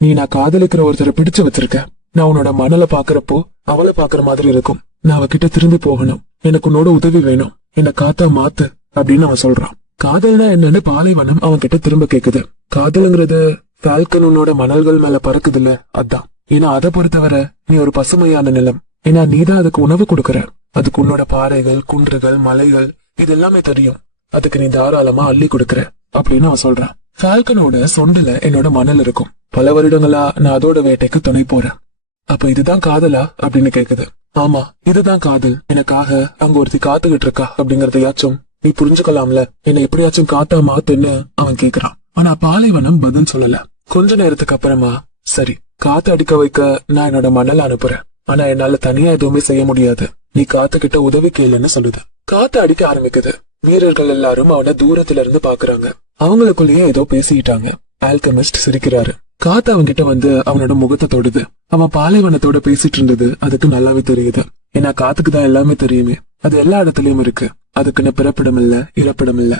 நீ நான் காதலிக்கிற ஒருத்தரை பிடிச்சு வச்சிருக்க. நான் உன்னோட மணலை பாக்குறப்போ அவளை பாக்குற மாதிரி இருக்கும். நான் அவகிட்ட திரும்பி போகணும். எனக்கு உன்னோட உதவி வேணும். என்ன காத்தா மாத்து அப்படின்னு அவன் சொல்றான். காதல்னா என்னன்னு பாலைவனம் அவன் கிட்ட திரும்ப கேக்குது. காதலுங்கிறது ஃபால்கன் உன்னோட மணல்கள் மேல பறக்குது இல்ல, அதான். ஏன்னா அதை பொறுத்தவரை நீ ஒரு பசுமையான நிலம். ஏன்னா நீதான் அதுக்கு உணவு கொடுக்கற. அதுக்கு உன்னோட பாறைகள், குன்றுகள், மலைகள் இது எல்லாமே தெரியும். அதுக்கு நீ தாராளமா அள்ளி கொடுக்கற அப்படின்னு அவன் சொல்றான். ஃபால்கனோட சொண்டுல என்னோட மணல் இருக்கும். பல வருடங்களா நான் அதோட வேட்டைக்கு துணை போறேன். அப்ப இதுதான் காதலா அப்படின்னு கேக்குது. ஆமா, இதுதான் காதல். எனக்காக அங்க ஒருத்தி காத்துக்கிட்டு இருக்கா அப்படிங்கறதையாச்சும் நீ புரிஞ்சுக்கலாம்ல. என்னை எப்படியாச்சும் காத்தா மாத்துன்னு அவன் கேக்குறான். ஆனா பாலைவனம் பதில் சொல்லல. கொஞ்ச நேரத்துக்கு அப்புறமா, சரி காத்து அடிக்க வைக்க நான் என்னோட மணல் அனுப்புறேன். ஆனா என்னால தனியா எதுவுமே செய்ய முடியாது. நீ காத்துக்கிட்ட உதவி கேளுன்னு சொல்லுது. காத்து அடிக்க ஆரம்பிக்குது. வீரர்கள் எல்லாரும் அவனை தூரத்துல இருந்து பாக்குறாங்க. அவங்களுக்குள்ளேயே ஏதோ பேசிக்கிட்டாங்க. ஆல்கெமிஸ்ட் சிரிக்கிறாரு. காத்து அவன்கிட்ட வந்து அவனோட முகத்தை தொடுது. அவன் பாலைவனத்தோட பேசிட்டு இருந்தது அதுக்கு நல்லாவே தெரியுது. ஏன்னா காத்துக்கு தான் எல்லாமே தெரியுமே. அது எல்லா இடத்துலயும் இருக்கு. அதுக்குன்னு பிறப்பிடம் இல்ல, இறப்பிடம் இல்ல.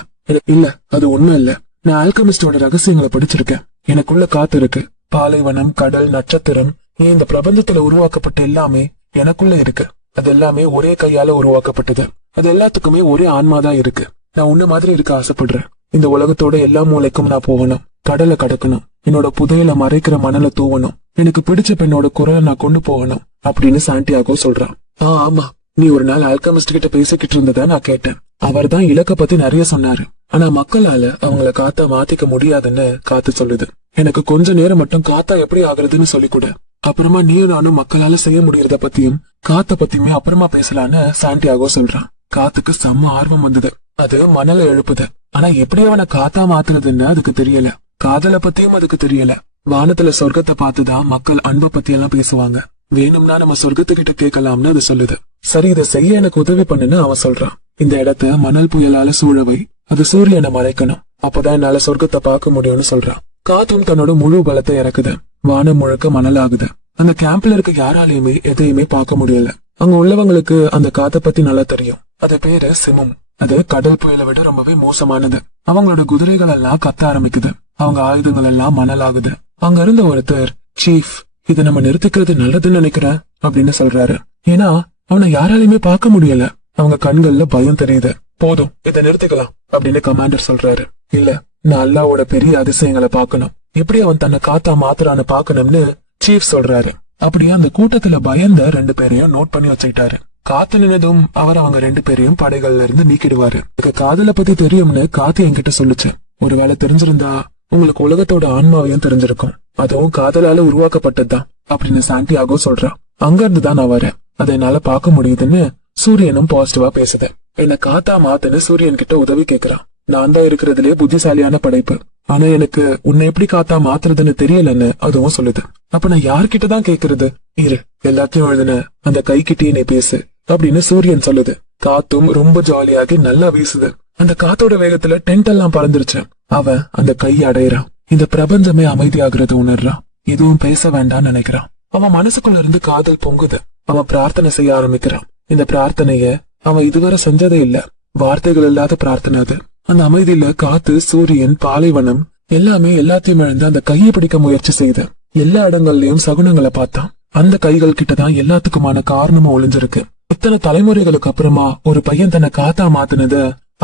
இல்ல, அது உண்மை இல்ல. நான் ஆல்கமிஸ்டோட ரகசியங்களை படிச்சிருக்கேன். எனக்குள்ள காத்து இருக்கு. பாலைவனம், கடல், நட்சத்திரம், இந்த பிரபஞ்சத்துல உருவாக்கப்பட்ட எல்லாமே எனக்குள்ள இருக்கு. அது எல்லாமே ஒரே கையால உருவாக்கப்பட்டது. அது எல்லாத்துக்குமே ஒரே ஆன்மாதான் இருக்கு. நான் உன்ன மாதிரி இருக்க ஆசைப்படுறேன். இந்த உலகத்தோட எல்லா மூளைக்கும் நான் போகணும். கடலை கடக்கணும். என்னோட புதையில மறைக்கிற மணலை தூவணும். எனக்கு பிடிச்ச பெண்ணோட குரலை நான் கொண்டு போகணும் அப்படின்னு சாண்டியாகோ சொல்றான். ஆமா, நீ ஒரு நாள் ஆல்கமிஸ்ட் கிட்ட பேசிக்கிட்டு இருந்ததா நான் கேட்டேன். அவர் தான் இலக்க பத்தி நிறைய சொன்னாரு. ஆனா மக்களால அவங்கள காத்தா மாத்திக்க முடியாதுன்னு காத்து சொல்லுது. எனக்கு கொஞ்ச நேரம் மட்டும் காத்தா எப்படி ஆகுறதுன்னு சொல்லிக்கூட. அப்புறமா நீயும் நானும் மக்களால செய்ய முடியறத பத்தியும் காத்த பத்தியுமே அப்புறமா பேசலான்னு சாண்டியாகோ சொல்றான். காத்துக்கு செம்ம ஆர்வம் வந்தது. அது மணலை எழுப்புது. ஆனா எப்படி அவனை காத்தா மாத்துறதுன்னு அதுக்கு தெரியல. காதலை பத்தியும் அதுக்கு தெரியல. வானத்துல சொர்க்கத்தை பார்த்துதான் மக்கள் அன்பை பத்தி எல்லாம் பேசுவாங்க. வேணும்னா நம்ம சொர்க்கத்துக்கிட்ட கேட்கலாம்னு அது சொல்லுது. சரி, இதை செய்ய எனக்கு உதவி பண்ணுன்னு அவன் சொல்றான். இந்த இடத்த மணல் புயலால சூழவை, அது சூரியனை மறைக்கணும். அப்பதான் என்னால சொர்க்கத்தை பார்க்க முடியும்னு சொல்றான். காத்தும் தன்னோட முழு பலத்தை இறக்குது. வானம் முழுக்க மணல் ஆகுது. அந்த கேம்ப்ல இருக்க யாராலையுமே எதையுமே பார்க்க முடியல. அங்க உள்ளவங்களுக்கு அந்த காத்தை பத்தி நல்லா தெரியும். அது பேரு சிமும். அது கடல் புயலை விட ரொம்பவே மோசமானது. அவங்களோட குதிரைகள் எல்லாம் கத்த ஆரம்பிக்குது. அவங்க ஆயுதங்கள் எல்லாம் மணல் ஆகுது. அங்க இருந்த ஒருத்தர், சீஃப், இதை நம்ம நிறுத்திக்கிறது நல்லதுன்னு நினைக்கிறேன் அப்படின்னு சொல்றாரு. ஏன்னா அவனை யாராலையுமே பார்க்க முடியல. அவங்க கண்கள்ல பயம் தெரியுது. போதும், இதை நிறுத்திக்கலாம் அப்படின்னு கமாண்டர் சொல்றாரு. இல்ல, நான் அல்லாவோட பெரிய அதிசயங்களை பார்க்கணும். எப்படி அவன் தன்னை காத்தா மாத்துறான்னு பாக்கணும்னு சீஃப் சொல்றாரு. அப்படியே அந்த கூட்டத்துல பயந்த 2 பேரையும் நோட் பண்ணி வச்சுக்கிட்டாரு. காத்து நின்னதும் அவர் அவங்க 2 பேரையும் படைகள்ல இருந்து நீக்கிடுவாரு. காதலை பத்தி தெரியும்னு காத்து என்கிட்ட சொல்லுச்சு. ஒருவேளை தெரிஞ்சிருந்தா உங்களுக்கு உலகத்தோட ஆன்மாவையும் தெரிஞ்சிருக்கும். அதுவும் காதலால உருவாக்கப்பட்டதுதான் அப்படின்னு சாண்டியாகோ சொல்றான். அங்க இருந்துதான் நான் வரேன். அதை என்னால பார்க்க முடியுதுன்னு சூரியனும் பாசிட்டிவா பேசுது. என்ன காத்தா மாத்துன்னு சூரியன் கிட்ட உதவி கேக்குறான். நான் தான் இருக்கிறதுலயே புத்திசாலியான படைப்பு. ஆனா எனக்கு உன்னை எப்படி காத்தா மாத்துறதுன்னு தெரியலன்னு அதுவும் சொல்லுது. அப்ப நான் யார்கிட்டதான் கேக்குறது? இரு, எல்லாத்தையும் எழுதுன அந்த கைக்கிட்டே நீ பேசு அப்படின்னு சூரியன் சொல்லுது. காத்தும் ரொம்ப ஜாலியாகி நல்லா வீசுது. அந்த காத்தோட வேகத்துல டென்ட் எல்லாம் பறந்துருச்சு. அவன் அந்த கையை அடையிறான். இந்த பிரபஞ்சமே அமைதியாகிறது உணர்றான். எதுவும் பேச வேண்டாம்னு நினைக்கிறான். அவன் மனசுக்குள்ள இருந்து காதல் பொங்குது. அவன் பிரார்த்தனை செய்ய ஆரம்பிக்கிறான். இந்த பிரார்த்தனைய அவன் இதுவரை செஞ்சதே இல்ல. வார்த்தைகள் இல்லாத பிரார்த்தனை அது. அந்த அமைதியில காத்து, சூரியன், பாலைவனம் எல்லாமே எல்லாத்தையும் இழந்து அந்த கையை பிடிக்க முயற்சி செய்து எல்லா இடங்கள்லயும் சகுனங்களை பார்த்தான். அந்த கைகள் கிட்டதான் எல்லாத்துக்குமான காரணமும் ஒளிஞ்சிருக்கு. இத்தனை தலைமுறைகளுக்கு அப்புறமா ஒரு பையன் தன்னை காத்தா மாத்தினத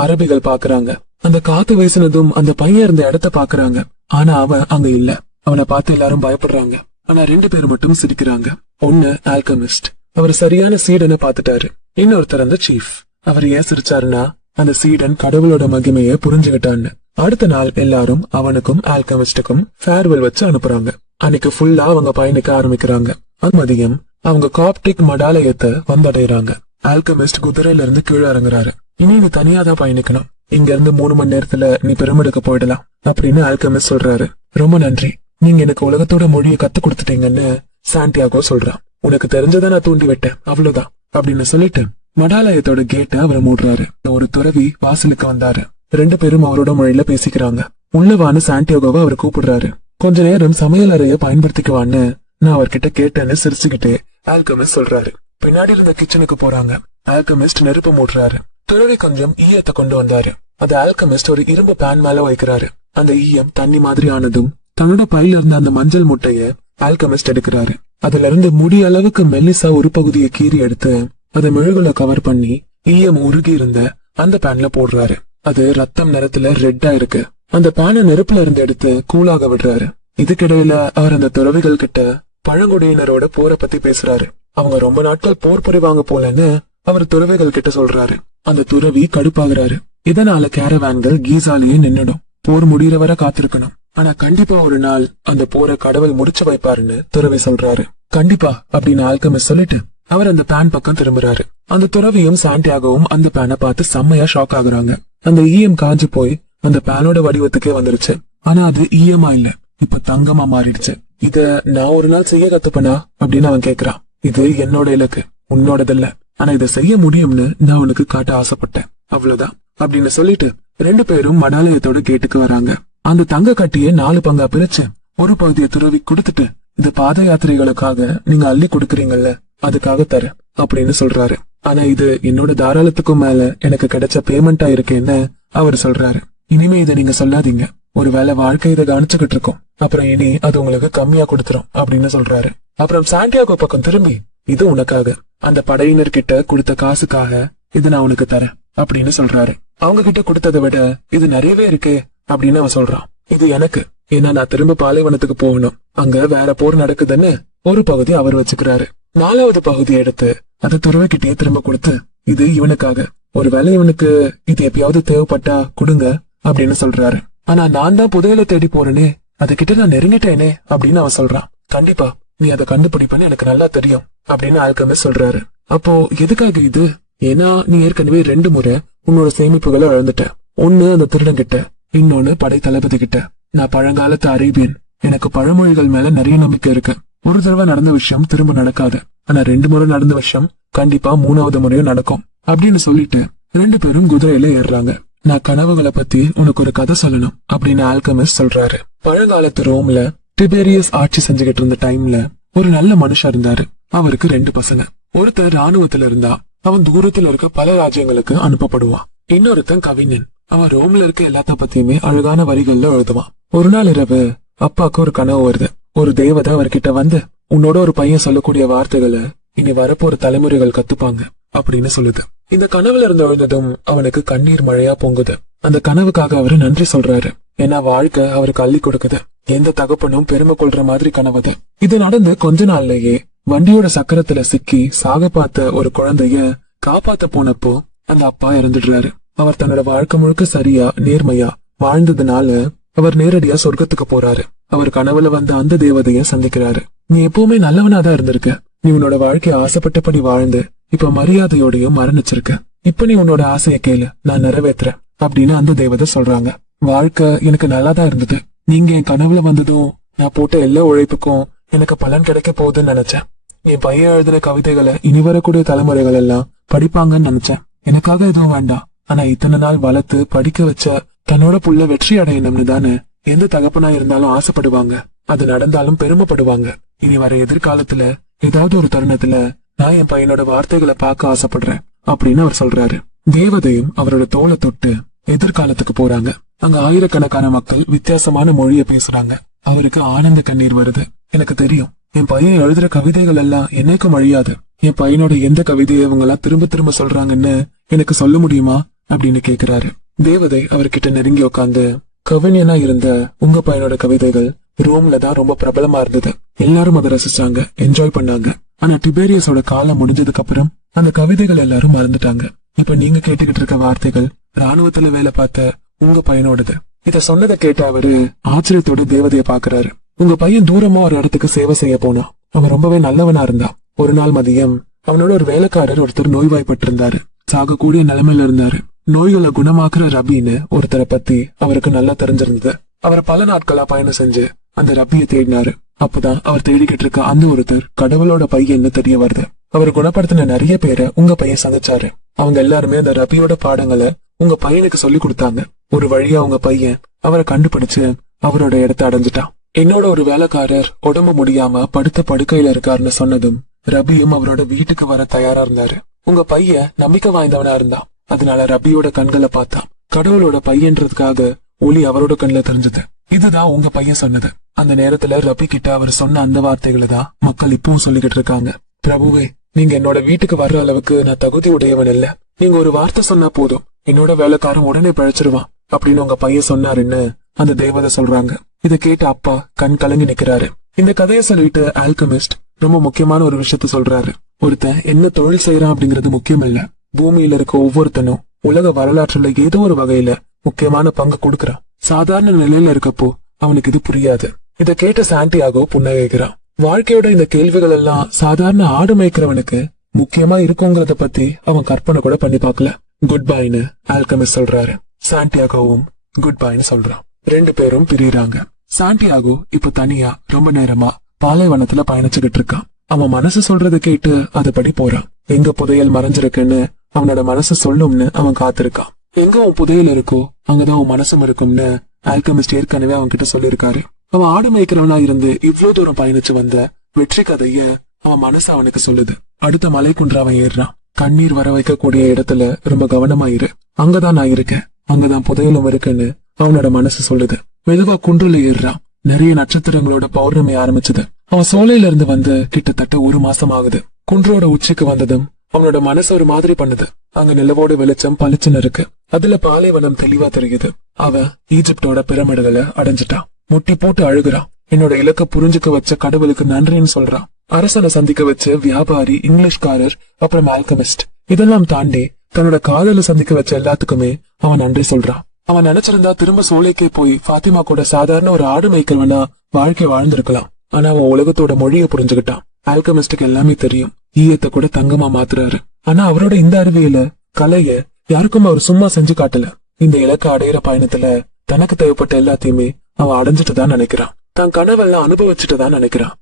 அரபிகள் பாக்குறாங்க. அந்த காத்து வீசினதும் அந்த பையன் இருந்த இடத்த பாக்குறாங்க. ஆனா அவன் அங்க இல்ல. அவனை பார்த்து எல்லாரும் பயப்படுறாங்க. ஆனா 2 பேர் மட்டும் சிரிக்கிறாங்க. ஒன்னு ஆல்கமிஸ்ட், அவர் சரியான சீடனை பாத்துட்டாரு. இன்னொருத்தர் அந்த சீஃப். அவர் ஏன் சிரிச்சாருன்னா அந்த சீடன் கடவுளோட மகிமைய புரிஞ்சுகிட்டான்னு. அடுத்த நாள் எல்லாரும் அவனுக்கும் ஆல்கமிஸ்டுக்கும் ஃபேர்வெல் வச்சு அனுப்புறாங்க. அன்னைக்கு ஃபுல்லா அவங்க பயணிக்க ஆரம்பிக்கிறாங்க. அது மதியம் அவங்க காப்டிக் மடாலயத்தை வந்தடைறாங்க. ஆல்கமிஸ்ட் குதிரையில இருந்து கீழே இறங்குறாரு. இனி நீ தனியா தான் பயணிக்கணும். இங்க இருந்து 3 மணி நேரத்துல நீ பிரமிடுக்கு போயிடலாம் அப்படின்னு ஆல்கமிஸ்ட் சொல்றாரு. ரொம்ப நன்றி, நீங்க எனக்கு உலகத்தோட மொழியை கத்து கொடுத்துட்டீங்கன்னு சாண்டியாகோ சொல்றான். உனக்கு தெரிஞ்சதை நான் தூண்டி விட்டேன், அவ்வளவுதான் அப்படின்னு சொல்லிட்டு மடாலயத்தோட கேட்ட அவரை மூடுறாரு. ஒரு துறவி வாசலுக்கு வந்தாரு. 2 பேரும் அவரோட மொழியில பேசிக்கிறாங்க. உள்ளவான்னு சாண்டியாகோவை அவர் கூப்பிடுறாரு. கொஞ்ச நேரம் சமையல் அறைய பயன்படுத்திக்குவான்னு நான் அவர்கிட்ட கேட்டேன்னு சிரிச்சுக்கிட்டே ஆல்கமிஸ்ட் சொல்றாரு. பின்னாடி இருந்த கிச்சனுக்கு போறாங்க. ஆல்கமிஸ்ட் நெருப்பு மூடுறாரு. துறவி கொஞ்சம் ஈயத்தை கொண்டு வந்தாரு. அது ஆல்கமிஸ்ட் ஒரு இரும்பு பேன் மேல வைக்கிறாரு. அந்த ஈயம் தண்ணி மாதிரி ஆனதும் தன்னோட பையில இருந்த அந்த மஞ்சள் முட்டைய ஆல்கமிஸ்ட் எடுக்கிறாரு. அதுல இருந்து முடி அளவுக்கு மெல்லிசா ஒரு பகுதியை கீறி எடுத்து அதை மெழுகுல கவர் பண்ணி ஈயம் உருகி இருந்த அந்த பேன்ல போடுறாரு. அது ரத்தம் நிறத்துல ரெட்டா இருக்கு. அந்த பேனை நெருப்புல இருந்து எடுத்து கூலாக விடுறாரு. இதுக்கிடையில அவர் அந்த துறவிகள் கிட்ட பழங்குடியினரோட போரை பத்தி பேசுறாரு. அவங்க ரொம்ப நாட்கள் போர் புரிவாங்க போலன்னு அவர் துறவிகள் கிட்ட சொல்றாரு. அந்த துறவி கடுப்பாகிறாரு. இதனால கேரவான்கள் கீசாலேயே நின்னுடும். போர் முடிகிற வரை காத்திருக்கணும். ஆனா கண்டிப்பா ஒரு நாள் அந்த போரை கடவுள் முடிச்சு வைப்பாருன்னு துறவி சொல்றாரு. கண்டிப்பா அப்படின்னு ஆல்கமிஸ்ட் சொல்லிட்டு அவர் அந்த பேன் பக்கம் திரும்புறாரு. அந்த துறவியும் சாண்டியாகவும் அந்த பேனை பார்த்து செம்மையா ஷாக் ஆகுறாங்க. அந்த ஈயம் காஞ்சு போய் அந்த பேனோட வடிவத்துக்கே வந்துருச்சு. ஆனா அது ஈயமா இல்ல, இப்ப தங்கமா மாறிடுச்சு. இத நான் ஒரு நாள் செய்ய கத்துப்பனா அப்படின்னு அவன் கேக்குறான். இது என்னோட இலக்கு, உன்னோடதில்ல. ஆனா இதை செய்ய முடியும்னு நான் உனக்கு காட்ட ஆசைப்பட்டேன், அவ்வளவுதான் அப்படின்னு சொல்லிட்டு 2 பேரும் மடாலயத்தோட கேட்டுக்கு வராங்க. அந்த தங்க கட்டிய 4 பங்கா பிரிச்சு ஒரு பகுதியை துறவி கொடுத்துட்டு இந்த பாத யாத்திரைகளுக்காக நீங்க அள்ளி கொடுக்கறீங்கல்ல, அதுக்காக தரேன் அப்படின்னு சொல்றாரு. ஆனா இது என்னோட தாராளத்துக்கும் மேல எனக்கு கிடைச்ச பேமெண்டா இருக்கேன்னு அவர் சொல்றாரு. இனிமே இதை நீங்க சொல்லாதீங்க, ஒருவேளை வாழ்க்கை இதை கவனிச்சுக்கிட்டு இருக்கோம், அப்புறம் இனி அது உங்களுக்கு கம்மியா கொடுத்துரும் அப்படின்னு சொல்றாரு. அப்புறம் சாண்டியாகோ பக்கம் திரும்பி, இது உனக்காக, அந்த படையினர்கிட்ட கொடுத்த காசுக்காக இது நான் உனக்கு தரேன் அப்படின்னு சொல்றாரு. அவங்க கிட்ட கொடுத்ததை விட இது நிறையவே இருக்கு அப்படின்னு அவன் சொல்றான். இது எனக்கு, ஏன்னா நான் திரும்ப பாலைவனத்துக்கு போகணும், அங்க வேற போர் நடக்குதுன்னு ஒரு பகுதி அவர் வச்சுக்கிறாரு. 4வது பகுதி எடுத்து அதை துறவிக்கிட்டே திரும்ப கொடுத்து, இது இவனுக்காக, ஒருவேளை இவனுக்கு இது எப்பயாவது தேவைப்பட்டா கொடுங்க அப்படின்னு சொல்றாரு. ஆனா நான் தான் புதையலை தேடி போறேனே, அதுகிட்ட நான் நெருங்கிட்டேனே அப்படின்னு அவன் சொல்றான். கண்டிப்பா நீ அதை கண்டுபிடிப்பன்னு எனக்கு நல்லா தெரியும் அப்படின்னு ஆல்கமிஸ்ட் சொல்றாரு. அப்போ எதுக்காக இது? ஏன்னா நீ ஏற்கனவே 2 முறை உன்னோட சேமிப்புகளை இழந்துட்ட. ஒண்ணு அந்த திருடன் கிட்ட, இன்னொன்னு படை தளபதி கிட்ட. நான் பழங்காலத்து அரேபியன், எனக்கு பழமொழிகள் மேல நிறைய நம்பிக்கை இருக்கு. ஒரு தடவை நடந்த விஷயம் திரும்ப நடக்காது, ஆனா 2 முறை நடந்த விஷயம் கண்டிப்பா 3வது முறையும் நடக்கும் அப்படின்னு சொல்லிட்டு 2 பேரும் குதிரையில ஏறுறாங்க. நான் கனவுகளை பத்தி உனக்கு ஒரு கதை சொல்லணும் அப்படின்னு ஆல்கமிஸ்ட் சொல்றாரு. பழங்காலத்து ரோம்ல டிபேரியஸ் ஆட்சி செஞ்சுக்கிட்டு இருந்த டைம்ல ஒரு நல்ல மனுஷன் இருந்தாரு. அவருக்கு 2 பசங்க. ஒருத்தர் ராணுவத்துல இருந்தா, அவன் தூரத்துல இருக்க பல ராஜ்யங்களுக்கு அனுப்பப்படுவான். இன்னொருத்தன் கவிஞன், அவன் ரோம்ல இருக்க எல்லாத்த பத்தியுமே அழகான வரிகள்ல எழுதுவான். ஒரு நாள் இரவு அப்பாக்கு ஒரு கனவு வருது. ஒரு தேவதை அவர்கிட்ட வந்து, உன்னோட ஒரு பையன் சொல்லக்கூடிய வார்த்தைகளை இனி வரப்போற தலைமுறைகள் கத்துப்பாங்க அப்படின்னு சொல்லுது. இந்த கனவுல இருந்து எழுந்ததும் அவனுக்கு கண்ணீர் மழையா பொங்குது. அந்த கனவுக்காக அவரு நன்றி சொல்றாரு. ஏன்னா வாழ்க்கை அவருக்கு அள்ளி கொடுக்குது. எந்த தகப்பனும் பெருமை கொள்ற மாதிரி கனவுது. இது நடந்து கொஞ்ச நாள்லயே வண்டியோட சக்கரத்துல சிக்கி சாக பார்த்த ஒரு குழந்தைய காப்பாத்த போனப்போ அந்த அப்பா இறந்துடுறாரு. அவர் தன்னோட வாழ்க்கை முழுக்க சரியா நேர்மையா வாழ்ந்ததுனால அவர் நேரடியா சொர்க்கத்துக்கு போறாரு. அவர் கனவுல வந்த அந்த தேவதைய சந்திக்கிறாரு. நீ எப்பவுமே நல்லவனாதான் இருந்திருக்க, நீ உன்னோட வாழ்க்கைய ஆசைப்பட்டபடி வாழ்ந்து இப்ப மரியாதையோடையும் மரணிச்சிருக்க. இப்ப நீ உன்னோட ஆசைய கேளு, நான் நிறைவேற்றுறேன் அப்படின்னு அந்த தேவதை சொல்றாங்க. வாழ்க்கை எனக்கு நல்லாதான் இருந்தது. நீங்க என் கனவுல வந்ததும் நான் போட்ட எல்லா உழைப்புக்கும் எனக்கு பலன் கிடைக்க போகுதுன்னு நினைச்சேன். என் பையன் எழுதின கவிதைகளை இனி வரக்கூடிய தலைமுறைகள் எல்லாம் படிப்பாங்கன்னு நினைச்சேன். எனக்காக எதுவும் வேண்டாம், ஆனா இத்தனை நாள் வளர்த்து படிக்க வச்ச தன்னோட புள்ள வெற்றி அடையணும்னு தானே எந்த தகப்பனா இருந்தாலும் ஆசைப்படுவாங்க. அது நடந்தாலும் பெருமைப்படுவாங்க. இனி வர எதிர்காலத்துல ஏதாவது ஒரு தருணத்துல நான் என் பையனோட வார்த்தைகளை பார்க்க ஆசைப்படுறேன் அப்படின்னு அவர் சொல்றாரு. தேவதையும் அவரோட தோலை தொட்டு எதிர்காலத்துக்கு போறாங்க. அங்க ஆயிரக்கணக்கான மக்கள் வித்தியாசமான மொழிய பேசுறாங்க. அவருக்கு ஆனந்த கண்ணீர் வருது. எனக்கு தெரியும், என் பையன் எழுதுற கவிதைகள் எல்லாம் என்னைக்கும் அழியாது. என் பையனோட எந்த கவிதையை இவங்க எல்லாம் திரும்ப திரும்ப சொல்றாங்கன்னு எனக்கு சொல்ல முடியுமா அப்படின்னு கேக்குறாரு. தேவதை அவர்கிட்ட நெருங்கி உட்காந்து, கவிஞனா இருந்த உங்க பையனோட கவிதைகள் ரோம்ல தான் ரொம்ப பிரபலமா இருந்தது. எல்லாரும் அதை ரசிச்சாங்க, என்ஜாய் பண்ணாங்க. ஆனா டிபேரியஸோட காலம் முடிஞ்சதுக்கு அப்புறம் அந்த கவிதைகள் எல்லாரும் மறந்துட்டாங்க. இப்ப நீங்க கேட்டுக்கிட்டு இருக்க வார்த்தைகள் ராணுவத்துல வேலை பார்த்த உங்க பையனோடது. இத சொன்னதை கேட்ட அவரு ஆச்சரியத்தோட தேவதைய பாக்குறாரு. உங்க பையன் தூரமா ஒரு இடத்துக்கு சேவை செய்ய போனா. அவன் ரொம்பவே நல்லவனா இருந்தான். ஒரு நாள் மதியம் அவனோட ஒரு வேலைக்காரர் ஒருத்தர் நோய்வாய்ப்பட்டிருந்தாரு. சாகக்கூடிய நிலைமையில இருந்தாரு. நோய்களை குணமாக்குற ரபின்னு ஒருத்தரை பத்தி அவருக்கு நல்லா தெரிஞ்சிருந்தது. அவர் பல நாட்களா பயணம் செஞ்சு அந்த ரப்பியை தேடினாரு. அப்பதான் அவர் தேடிக்கிட்டு இருக்க அந்த ஒருத்தர் கடவுளோட பையன்னு தெரிய வருது. அவர் குணப்படுத்தின நிறைய பேரை உங்க பையன் சந்திச்சாரு. அவங்க எல்லாருமே அந்த ரபியோட பாடங்களை உங்க பையனுக்கு சொல்லி கொடுத்தாங்க. ஒரு வழியா உங்க பையன் அவரை கண்டுபிடிச்சு அவரோட இடத்த அடைஞ்சிட்டான். என்னோட ஒரு வேலைக்காரர் உடம்பு முடியாம படுத்த படுக்கையில இருக்காருன்னு சொன்னதும் ரபியும் அவரோட வீட்டுக்கு வர தயாரா இருந்தாரு. உங்க பையன் நம்பிக்கை வாய்ந்தவனா இருந்தான். அதனால ரபியோட கண்களை பார்த்தான். கடவுளோட பையன்றதுக்காக ஒளி அவரோட கண்ணுல தெரிஞ்சது. இதுதான் உங்க பையன் சொன்னது. அந்த நேரத்துல ரபி கிட்ட அவர் சொன்ன அந்த வார்த்தைகளை தான் மக்கள் இப்பவும் சொல்லிக்கிட்டு இருக்காங்க. பிரபுவே, நீங்க என்னோட வீட்டுக்கு வர்ற அளவுக்கு நான் தகுதி உடையவன் இல்ல. நீங்க ஒரு வார்த்தை சொன்னா போதும், என்னோட வேலைக்காரன் உடனே பழிச்சிருவான் அப்படின்னு உங்க பையன் சொன்னாருன்னு அந்த தேவதை சொல்றாங்க. இத கேட்ட அப்பா கண் கலங்கி நிக்கிறாரு. இந்த கதையை சொல்லிட்டு ஆல்கமிஸ்ட் ரொம்ப முக்கியமான ஒரு விஷயத்த சொல்றாரு. ஒருத்தன் என்ன தொழில் செய்யறான் அப்படிங்கறது முக்கியம் இல்ல. பூமியில இருக்க ஒவ்வொருத்தனும் உலக வரலாற்றுல ஏதோ ஒரு வகையில முக்கியமான பங்கு கொடுக்கறான். சாதாரண நிலையில இருக்கப்போ அவனுக்கு இது புரியாது. இத கேட்ட சாண்டியாகோ புன்னகைக்கிறான். வாழ்க்கையோட இந்த கேள்விகள் எல்லாம் சாதாரண ஆடு மேய்க்கிறவனுக்கு முக்கியமா இருக்குங்கிறத பத்தி அவன் கற்பனை கூட பண்ணி பார்க்கல. குட் பைன்னு ஆல்கமிஸ்ட் சொல்றாரு. சாண்டியாகோவும் குட் பைன்னு சொல்றான். 2 பேரும் பிரியறாங்க. சாண்டியாகோ இப்ப தனியா ரொம்ப நேரமா பாலைவனத்துல பயணிச்சுக்கிட்டு இருக்கான். அவன் மனசு சொல்றத கேட்டு அதுபடி போறான். எங்க புதையல் மறைஞ்சிருக்குன்னு அவனோட மனசு சொல்லும்னு அவன் காத்திருக்கான். எங்க உன் புதையல் இருக்கோ அங்கதான் உன் மனசும் இருக்கும்னு ஆல்கமிஸ்ட் ஏற்கனவே அவன் கிட்ட சொல்லியிருக்காரு. அவன் ஆடு மேய்க்கிறவனா இருந்து இவ்வளவு தூரம் பயணிச்சு வந்த வெற்றி கதைய அவன் மனசு அவனுக்கு சொல்லுது. அடுத்த மலை குன்ற அவன் ஏறுறான். கண்ணீர் வர வைக்கக்கூடிய இடத்துல ரொம்ப கவனமா இரு, அங்கதான் நான் இருக்கேன், அங்கதான் புதையலும் இருக்குன்னு அவனோட மனசு சொல்லுது. மெதுவா குன்றுல ஏறுறான். நிறைய நட்சத்திரங்களோட பௌர்ணமி ஆரம்பிச்சது. அவன் சோலையில இருந்து வந்து கிட்டத்தட்ட 1 மாசம் ஆகுது. குன்றோட உச்சிக்கு வந்ததும் அவனோட மனசு ஒரு மாதிரி பண்ணுது. அங்க நிலவோட வெளிச்சம் பளிச்சுன்னு இருக்கு. அதுல பாலைவனம் தெளிவா தெரியுது. அவன் ஈஜிப்டோட பிரமிடுகளை அடைஞ்சிட்டான். முட்டி போட்டு அழுகுறான். என்னோட இலக்க புரிஞ்சுக்க வச்ச கடவுளுக்கு நன்றின்னு சொல்றான். அரசனை சந்திக்க வச்ச வியாபாரி, இங்கிலீஷ்காரர், அப்புறம் ஆல்கமிஸ்ட், இதெல்லாம் தாண்டி தன்னோட காதல சந்திக்க வச்ச எல்லாத்துக்குமே அவன் நன்றி சொல்றான். அவன் நினைச்சிருந்தா திரும்ப சோலைக்கே போய் பாத்திமா கூட சாதாரண ஒரு ஆடு மேய்க்கிறவனா வாழ்க்கை வாழ்ந்திருக்கலாம். ஆனா அவன் உலகத்தோட மொழியை புரிஞ்சுக்கிட்டான். ஆல்கமிஸ்டுக்கு எல்லாமே தெரியும். ஈயத்தை கூட தங்கமா மாத்துறாரு. ஆனா அவரோட இந்த அறிவியல, கலைய யாருக்கும் அவர் சும்மா செஞ்சு காட்டல. இந்த இலக்க அடையிற பயணத்துல தனக்கு தேவைப்பட்ட எல்லாத்தையுமே அவன் அடைஞ்சிட்டு தான் நினைக்கிறான். தான் கனவெல்லாம் அனுபவிச்சுட்டு தான் நினைக்கிறான்.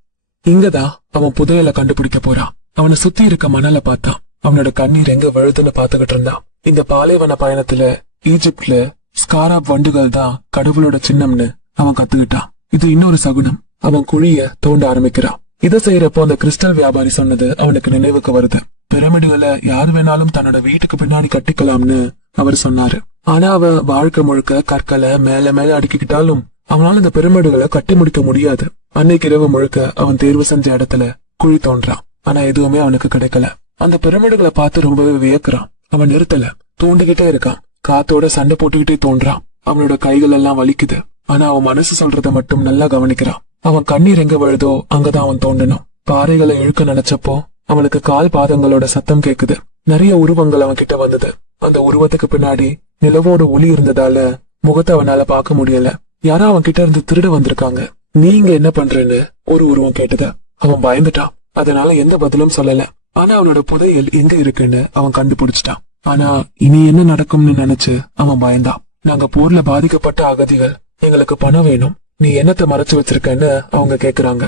இங்கதான் அவன் புதையலை கண்டுபிடிக்க போறான். அவனை சுத்தி இருக்க மணலை பார்த்தான். அவனோட கண்ணீர் எங்க விழுதுன்னு பாத்துக்கிட்டு இருந்தான். இந்த பாலைவன பயணத்துல ஈஜிப்ட்ல ஸ்காராப் வண்டுகள் தான் கடவுளோட சின்னம்னு அவன் கத்துக்கிட்டான். இது இன்னொரு சகுனம். அவன் குழிய தோண்ட ஆரம்பிக்கிறான். இதை செய்யறப்போ அந்த கிறிஸ்டல் வியாபாரி சொன்னது அவனுக்கு நினைவுக்கு வருது. பிரமிடுகளை யார் வேணாலும் தன்னோட வீட்டுக்கு பின்னாடி கட்டிக்கலாம்னு அவர் சொன்னாரு. ஆனா அவன் வாழ்க்கை முழுக்க கற்களை மேல மேல அடுக்கிக்கிட்டாலும் அவனால இந்த பிரமிடுகளை கட்டி முடிக்க முடியாது. அன்னைக்கு இரவு முழுக்க அவன் தேர்வு செஞ்ச இடத்துல குழி தோன்றான். ஆனா எதுவுமே அவனுக்கு கிடைக்கல. அந்த பிரமிடுகளை பார்த்து ரொம்பவே வியக்குறான். அவன் நிறுத்தல, தோண்டிக்கிட்டே இருக்கான். காத்தோட சண்டை போட்டுக்கிட்டே தோன்றான். அவனோட கைகள் எல்லாம் வலிக்குது. ஆனா அவன் மனசு சொல்றத மட்டும் நல்லா கவனிக்கிறான். அவன் கண்ணீர் எங்க விழுதோ அங்கதான் அவன் தோண்டணும். பாறைகளை இழுக்க நினைச்சப்போ அவனுக்கு கால் பாதங்களோட சத்தம் கேக்குது. நிறைய உருவங்கள் அவன் கிட்ட வந்தது. அந்த உருவத்துக்கு பின்னாடி நிலவோட ஒளி இருந்ததால முகத்தை அவனால பார்க்க முடியல. யாரா அவன் கிட்ட இருந்து திருட வந்திருக்காங்க. நீங்க என்ன பண்றேன்னு ஒரு உருவம் கேட்டது. அவன் பயந்துட்டான். அதனால எந்த பதிலும் சொல்லல. ஆனா அவனோட புதையல் எங்க இருக்குன்னு அவன் கண்டுபிடிச்சிட்டான். ஆனா இனி என்ன நடக்கும்னு நினைச்சு அவன் பயந்தான். நாங்க போர்ல பாதிக்கப்பட்ட அகதிகள், எங்களுக்கு பணம் வேணும், நீ என்னத்தை மறைச்சு வச்சிருக்கன்னு அவங்க கேக்குறாங்க.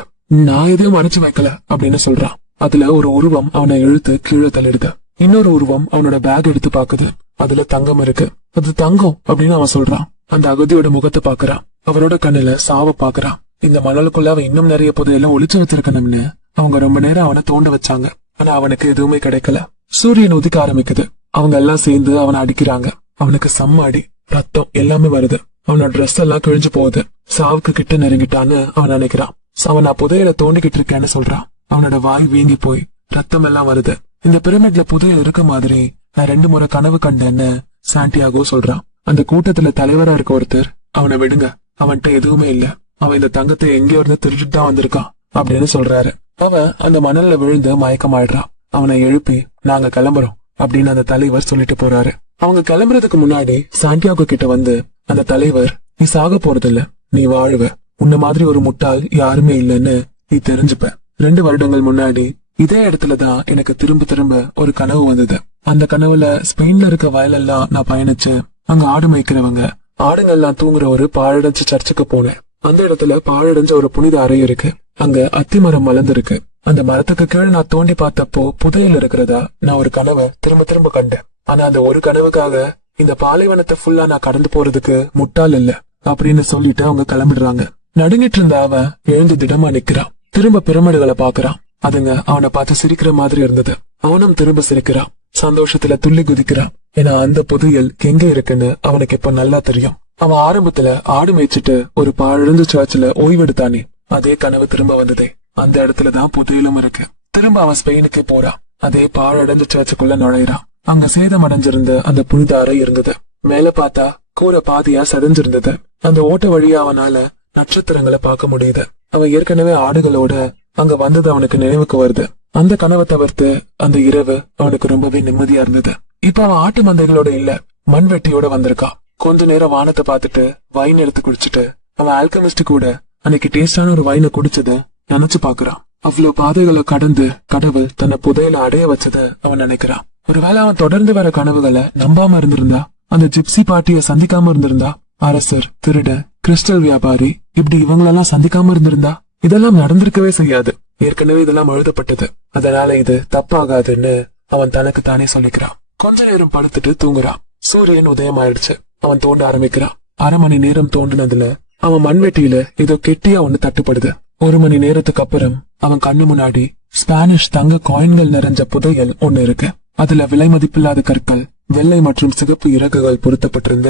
நான் எதையும் மறைச்சு வைக்கல அப்படின்னு சொல்றான். அதுல ஒரு உருவம் அவனை இழுத்து கீழே தள்ளிடுது. இன்னொரு உருவம் அவனோட பேக் எடுத்து பாக்குது. அதுல தங்கம் இருக்கு. அது தங்கம் அப்படின்னு அவன் சொல்றான். அந்த அகதியோட முகத்தை பாக்குறான். அவரோட கண்ணுல சாவ பாக்குறான். இந்த மணலுக்குள்ள அவன் இன்னும் நிறைய புதையெல்லாம் ஒளிச்சு வச்சிருக்கணும்னு அவங்க ரொம்ப நேரம் அவனை தோண்ட வச்சாங்க. ஆனா அவனுக்கு எதுவுமே கிடைக்கல. சூரியன் உதிக்க ஆரம்பிக்குது. அவங்க எல்லாம் சேர்ந்து அவனை அடிக்கிறாங்க. அவனுக்கு செம்ம அடி, ரத்தம் எல்லாமே வருது. அவனோட ட்ரெஸ் எல்லாம் கிழிஞ்சு போகுது. சாவுக்கு கிட்ட நெருங்கிட்டான்னு அவன் நினைக்கிறான். அவன் நான் புதையலை தோண்டிக்கிட்டு இருக்கேன்னு சொல்றான். அவனோட வாய் வீங்கி போய் ரத்தம் எல்லாம் வருது. இந்த பிரமிட்ல புதையல் இருக்க மாதிரி நான் 2 முறை கனவு கண்டேன்னு சாண்டியாகோ சொல்றான். அந்த கூட்டத்துல தலைவரா இருக்க ஒருத்தர், அவனை விடுங்க, அவன்கிட்ட எதுவுமே இல்ல, அவன் இந்த தங்கத்தை எங்கேயோ இருந்து திருடிட்டு தான் வந்திருக்கான் அப்படின்னு சொல்றாரு. அவன் அந்த மணல்ல விழுந்து மயக்கமாயிடுறான். அவனை எழுப்பி நாங்க கிளம்புறோம் அப்படின்னு அந்த தலைவர் சொல்லிட்டு போறாரு. அவங்க கிளம்புறதுக்கு முன்னாடி சாண்டியாகோ கிட்ட வந்து அந்த தலைவர், நீ சாக போறதில்ல, நீ வாழுவ, உன்ன மாதிரி ஒரு முட்டாள் யாருமே இல்லைன்னு நீ தெரிஞ்சுப்ப. 2 வருடங்கள் முன்னாடி இதே இடத்துலதான் எனக்கு திரும்ப திரும்ப ஒரு கனவு வந்தது. அந்த கனவுல ஸ்பெயின்ல இருக்க வயலெல்லாம் நான் பயணிச்சு அங்க ஆடு மேய்க்கிறவங்க, ஆடுங்கள்லாம் தூங்குற ஒரு பாழடைஞ்ச சர்ச்சுக்கு போனேன். அந்த இடத்துல பாழடைஞ்ச ஒரு புனித அறை இருக்கு. அங்க அத்தி மரம் மலர்ந்திருக்கு. அந்த மரத்துக்கு கீழே நான் தோண்டி பார்த்தப்போ புதையல் இருக்கிறதா நான் ஒரு கனவை திரும்ப திரும்ப கண்டேன். ஆனா அந்த ஒரு கனவுக்காக இந்த பாலைவனத்தை ஃபுல்லா நான் கடந்து போறதுக்கு முட்டாள் இல்ல அப்படின்னு சொல்லிட்டு அவங்க கிளம்பிடுறாங்க. நடுங்கிட்டு இருந்த அவன் எழுந்து திடமா நிக்கிறான். திரும்ப பிரமிடுகளை பாக்குறான். அதுங்க அவனை பார்த்து சிரிக்கிற மாதிரி இருந்தது. அவனும் திரும்ப சிரிக்கிறான். சந்தோஷத்துல துள்ளி குதிக்கிறான். ஏன்னா அந்த புதையல் எங்க இருக்குன்னு அவனுக்கு இப்ப நல்லா தெரியும். அவன் ஆரம்பத்துல ஆடு மேய்ச்சிட்டு ஒரு பாழடைஞ்ச சர்ச்சில் ஓய்வெடுத்தானே, அதே கனவு திரும்ப வந்ததே. அந்த இடத்துலதான் புதையலும் இருக்கு. திரும்ப அவன் ஸ்பெயினுக்கே போறான். அதே பாழடைஞ்ச சர்ச்சுக்குள்ள நுழையிறான். அங்க சேதம் அடைஞ்சிருந்த அந்த புனித அறை இருந்தது. மேல பார்த்தா கூரை பாதியா சதைஞ்சிருந்தது. அந்த ஓட்ட வழியா அவனால நட்சத்திரங்களை பார்க்க முடியுது. அவன் ஏற்கனவே ஆடுகளோட அங்க வந்தது அவனுக்கு நினைவுக்கு வருது. அந்த கனவை தவிர்த்து அந்த இரவு அவனுக்கு ரொம்பவே நிம்மதியா இருந்தது. இப்ப அவன் ஆட்டு மந்தைகளோட இல்ல, மண்வெட்டியோட வந்திருக்கான். கொஞ்ச நேரம் வானத்தை பார்த்துட்டு வைன் எடுத்து குடிச்சிட்டு அவன் ஆல்கமிஸ்ட் கூட அன்னைக்கு டேஸ்டான ஒரு வைனை குடிச்சத நினைச்சு பாக்குறான். அவ்வளவு பாதைகளை கடந்து கடவுள் தன்னை புதையல அடைய வச்சத அவன் நினைக்கிறான். ஒருவேளை அவன் தொடர்ந்து வர கனவுகளை நம்பாம இருந்திருந்தா, அந்த ஜிப்சி பார்ட்டிய சந்திக்காம இருந்திருந்தா, அரசர், திருட, கிறிஸ்டல் வியாபாரி, இப்படி இவங்களெல்லாம் சந்திக்காம இருந்திருந்தா இதெல்லாம் நடந்திருக்கவே செய்யாது. ஏற்கனவே இதெல்லாம் எழுதப்பட்டது. அதனால இது தப்பாகாதுன்னு அவன் தனக்கு தானே சொல்லிக்கிறான். கொஞ்ச நேரம் படுத்துட்டு தூங்குறான். சூரியன் உதயம் ஆயிடுச்சு. அவன் தோண்ட ஆரம்பிக்கிறான். 1/2 மணி நேரம் தோண்டினதுல அவன் மண்வெட்டியில ஏதோ கெட்டியா ஒண்ணு தட்டுப்படுது. 1 மணி நேரத்துக்கு அப்புறம் அவன் கண்ணு முன்னாடி ஸ்பானிஷ் தங்க காயின்கள் நிறைஞ்ச புதையல் ஒண்ணு இருக்கு. அதுல விலை மதிப்பில்லாத கற்கள், வெள்ளை மற்றும் சிகப்பு இறகுகள் பொருத்தப்பட்டிருந்த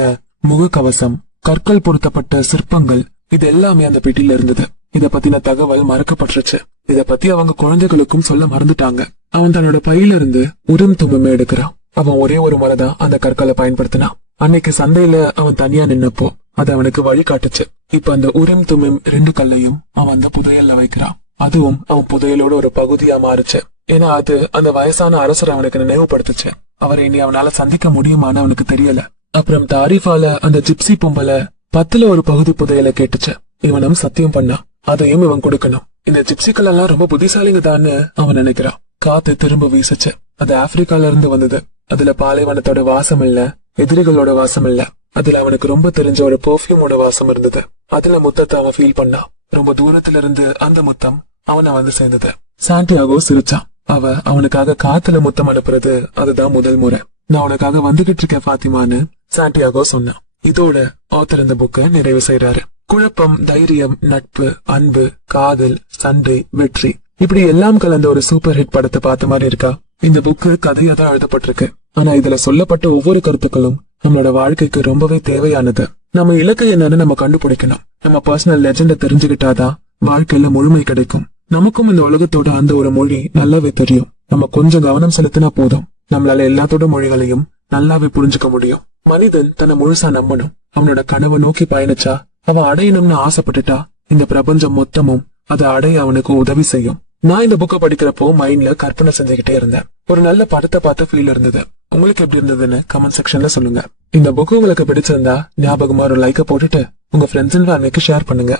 முகக்கவசம், கற்கள் பொருத்தப்பட்ட சிற்பங்கள், இது எல்லாமே அந்த பெட்டியில இருந்தது. இத பத்தின தகவல் மறக்கப்பட்டுருச்சு. இத பத்தி அவங்க குழந்தைகளுக்கும் சொல்ல மறந்துட்டாங்க. அவன் தன்னோட பையில இருந்து உரும் தும்மே எடுக்கிறான். அவன் ஒரே ஒரு முறைதான் அந்த கற்களை பயன்படுத்தினான். அன்னைக்கு சந்தையில அவன் தனியா நின்னப்போ அது அவனுக்கு வழி காட்டுச்சு. இப்ப அந்த உரும் தும்மிம் 2 கல்லையும் அவன் அந்த புதையல்ல வைக்கிறான். அதுவும் அவன் புதையலோட ஒரு பகுதியா மாறுச்சு. ஏன்னா அது அந்த வயசான அரசர் அவனுக்கு நினைவுபடுத்துச்சு. அவரை இனி அவனால சந்திக்க முடியுமான்னு அவனுக்கு தெரியல. அப்புறம் தாரிஃபால அந்த ஜிப்சி பொம்பளை 10ல ஒரு பகுதி புதையலை கேட்டுச்சு. இவனும் சத்தியம் பண்ணான், அதையும் இவன் கொடுக்கணும். இந்த ஜிப்சிகள் எல்லாம் ரொம்ப புத்திசாலிங்க தான்னு அவன் நினைக்கிறான். காத்து திரும்ப வீசுச்சு. அது ஆப்பிரிக்கால இருந்து வந்தது. அதுல பாலைவனத்தோட வாசம் இல்ல, எதிரிகளோட வாசம் இல்ல. அதுல அவனுக்கு ரொம்ப தெரிஞ்ச ஒரு பெர்ஃபியூமோட வாசம் இருந்தது. அதுல முத்தத்தை அவன் ஃபீல் பண்ணான். ரொம்ப தூரத்துல இருந்து அந்த முத்தம் அவனை வந்து சேர்ந்தது. சாண்டியாகோ சிரிச்சான். அவனுக்காக காத்துல முத்தம் அனுப்புறது அதுதான் முதல் முறை. நான் உனக்காக வந்துகிட்டு இருக்கேன் பாத்திமான்னு சாண்டியாகோ சொன்னான். இதோட ஆத்தர் இந்த புக்கை நிறைவு செய்யறாரு. குழப்பம், தைரியம், நட்பு, அன்பு, காதல், சண்டை, வெற்றி, இப்படி எல்லாம் கலந்த ஒரு சூப்பர் ஹிட் படத்தை பார்த்த மாதிரி இருக்கா? இந்த புக்கு கதையா தான் எழுதப்பட்டிருக்கு. ஆனா இதுல சொல்லப்பட்ட ஒவ்வொரு கருத்துக்களும் நம்மளோட வாழ்க்கைக்கு ரொம்பவே தேவையானது. நம்ம இலக்கு என்னன்னு நம்ம கண்டுபிடிக்கணும். நம்ம பர்சனல் லெஜெண்ட தெரிஞ்சுக்கிட்டாதான் வாழ்க்கையில முழுமை கிடைக்கும். நமக்கும் இந்த உலகத்தோட அந்த ஒரு மொழி நல்லாவே தெரியும். நம்ம கொஞ்சம் கவனம் செலுத்தினா போதும், நம்மளால எல்லாத்தோட மொழிகளையும் நல்லாவே புரிஞ்சுக்க முடியும். மனிதன் தன்னை முழுசா நம்பணும். அவனோட கனவை நோக்கி பயணிச்சா, அவன் அடையணும்னு ஆசைப்பட்டுட்டா, இந்த பிரபஞ்சம் மொத்தமும் அதை அடைய அவனுக்கு உதவி செய்யும். நான் இந்த புக்கை படிக்கிறப்போ மைண்ட்ல கற்பனை செஞ்சுக்கிட்டே இருந்தேன். ஒரு நல்ல படத்தை பார்த்த ஃபீல் இருந்தது. உங்களுக்கு எப்படி இருந்ததுன்னு கமெண்ட் செக்ஷன்ல சொல்லுங்க. இந்த புக்கு உங்களுக்கு பிடிச்சிருந்தா ஞாபகமா ஒரு லைக்க போட்டுட்டு உங்க ஃப்ரெண்ட்ஸ் அண்ட் ஃபேமிலிக்கு ஷேர் பண்ணுங்க.